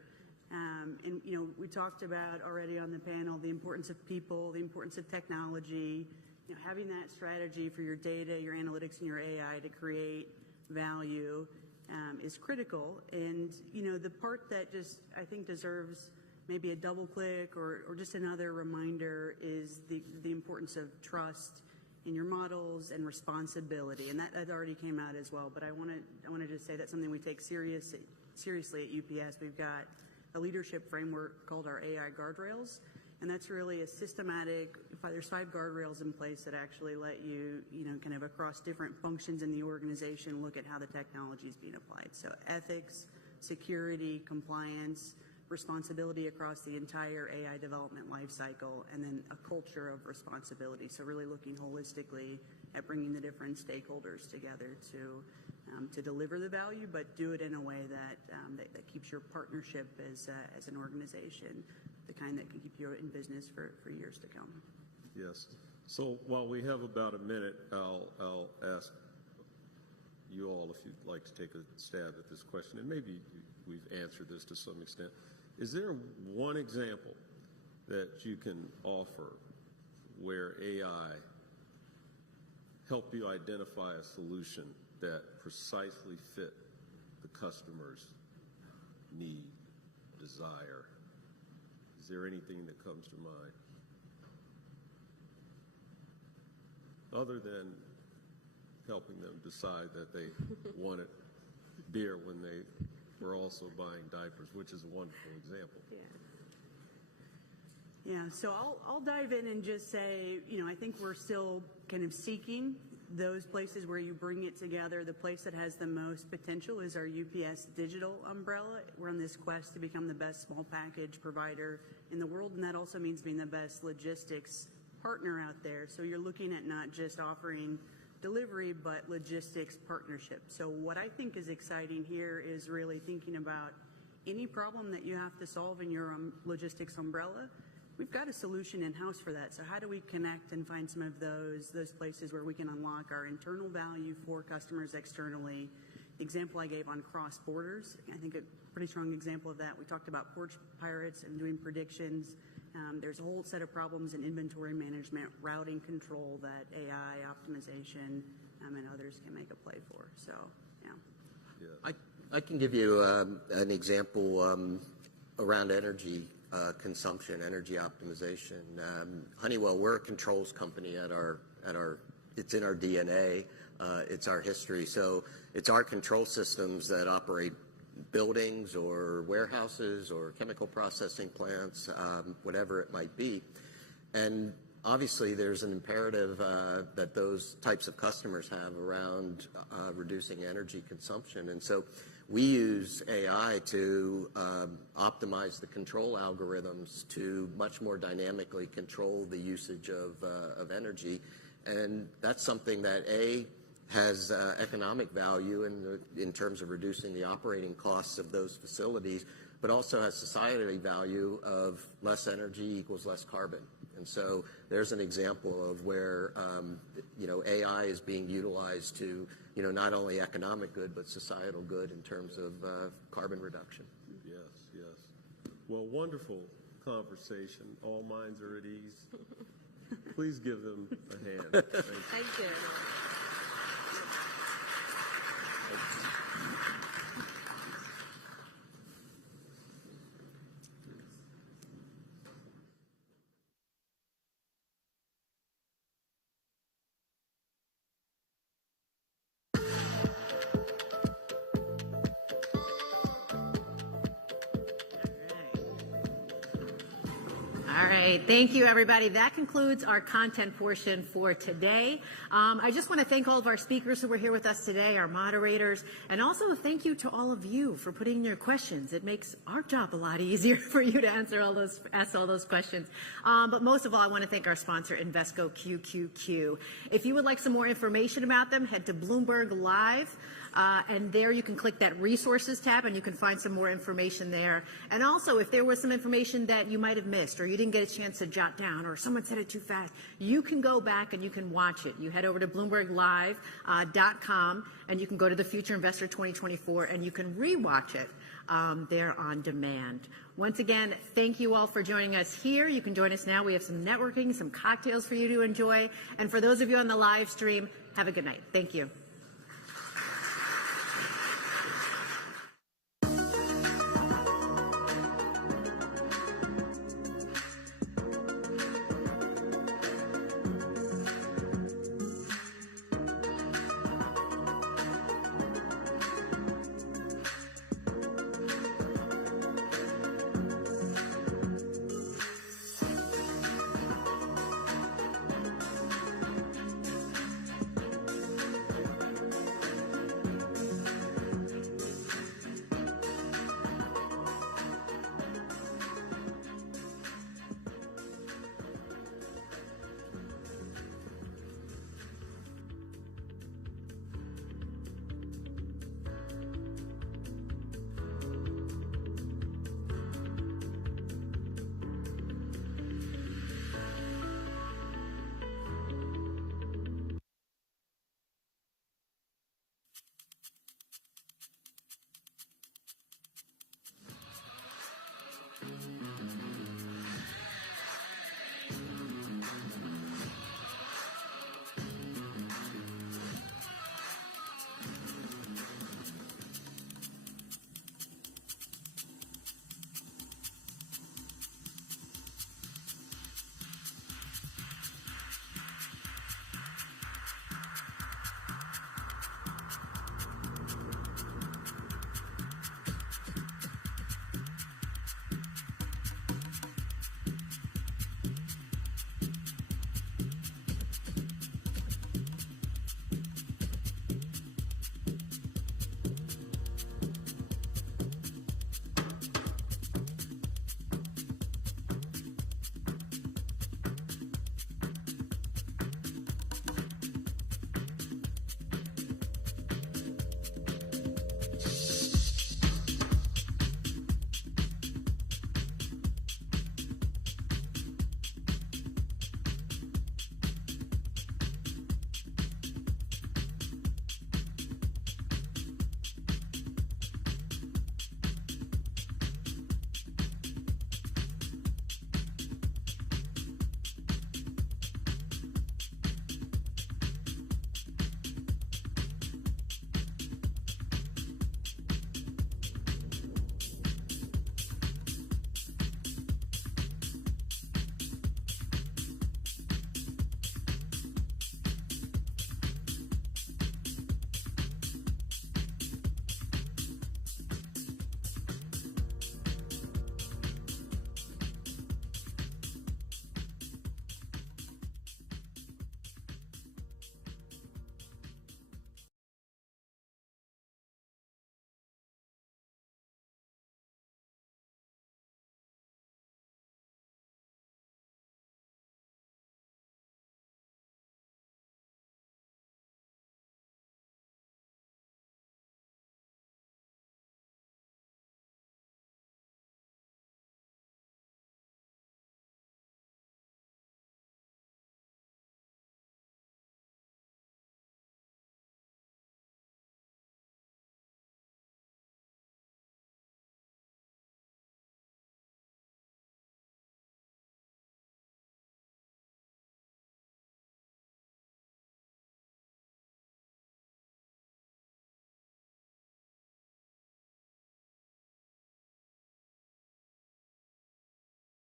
And we talked about already on the panel the importance of people, the importance of technology, having that strategy for your data, your analytics, and your AI to create value is critical. And, the part that just, I think, deserves maybe a double click or just another reminder is the importance of trust in your models and responsibility. And that already came out as well. But I want to just say that's something we take seriously at UPS. We've got a leadership framework called our AI guardrails. And that's really a systematic, there's 5 guardrails in place that actually let you, kind of across different functions in the organization, look at how the technology is being applied. So ethics, security, compliance, responsibility across the entire AI development lifecycle, and then a culture of responsibility. So really looking holistically at bringing the different stakeholders together to deliver the value, but do it in a way that keeps your partnership as an organization the kind that can keep you in business for years to come. Yes. So while we have about a minute, I'll ask you all if you'd like to take a stab at this question, and maybe we've answered this to some extent. Is there one example that you can offer where AI helped you identify a solution that precisely fit the customer's need, desire? Is there anything that comes to mind? Other than helping them decide that they wanted beer when they were also buying diapers, which is a wonderful example. Yeah, so I'll dive in and just say, I think we're still kind of seeking those places where you bring it together. The place that has the most potential is our UPS digital umbrella. We're on this quest to become the best small package provider in the world, and that also means being the best logistics partner out there. So you're looking at not just offering delivery, but logistics partnership. So what I think is exciting here is really thinking about any problem that you have to solve in your logistics umbrella. We've got a solution in-house for that. So how do we connect and find some of those places where we can unlock our internal value for customers externally? The example I gave on cross borders, I think a pretty strong example of that. We talked about porch pirates and doing predictions. There's a whole set of problems in inventory management, routing control that AI optimization and others can make a play for. So, yeah. I can give you an example around energy consumption, energy optimization. Honeywell, we're a controls company it's in our DNA, it's our history. So it's our control systems that operate buildings or warehouses or chemical processing plants, whatever it might be. And obviously there's an imperative that those types of customers have around reducing energy consumption. And so we use AI to optimize the control algorithms to much more dynamically control the usage of energy. And that's something that, has economic value in terms of reducing the operating costs of those facilities, but also has societal value of less energy equals less carbon. And so there's an example of where, AI is being utilized to, not only economic good, but societal good in terms of carbon reduction. Yes. Well, wonderful conversation. All minds are at ease. Please give them a hand. Thank you. All right. Thank you, everybody. That concludes our content portion for today. I just want to thank all of our speakers who were here with us today, our moderators, and also thank you to all of you for putting in your questions. It makes our job a lot easier for you to ask all those questions. But most of all, I want to thank our sponsor, Invesco QQQ. If you would like some more information about them, head to Bloomberg Live. And there you can click that resources tab and you can find some more information there. And also, if there was some information that you might have missed or you didn't get a chance to jot down or someone said it too fast, you can go back and you can watch it. You head over to BloombergLive.com and you can go to the Future Investor 2024 and you can rewatch it there on demand. Once again, thank you all for joining us here. You can join us now. We have some networking, some cocktails for you to enjoy. And for those of you on the live stream, have a good night. Thank you.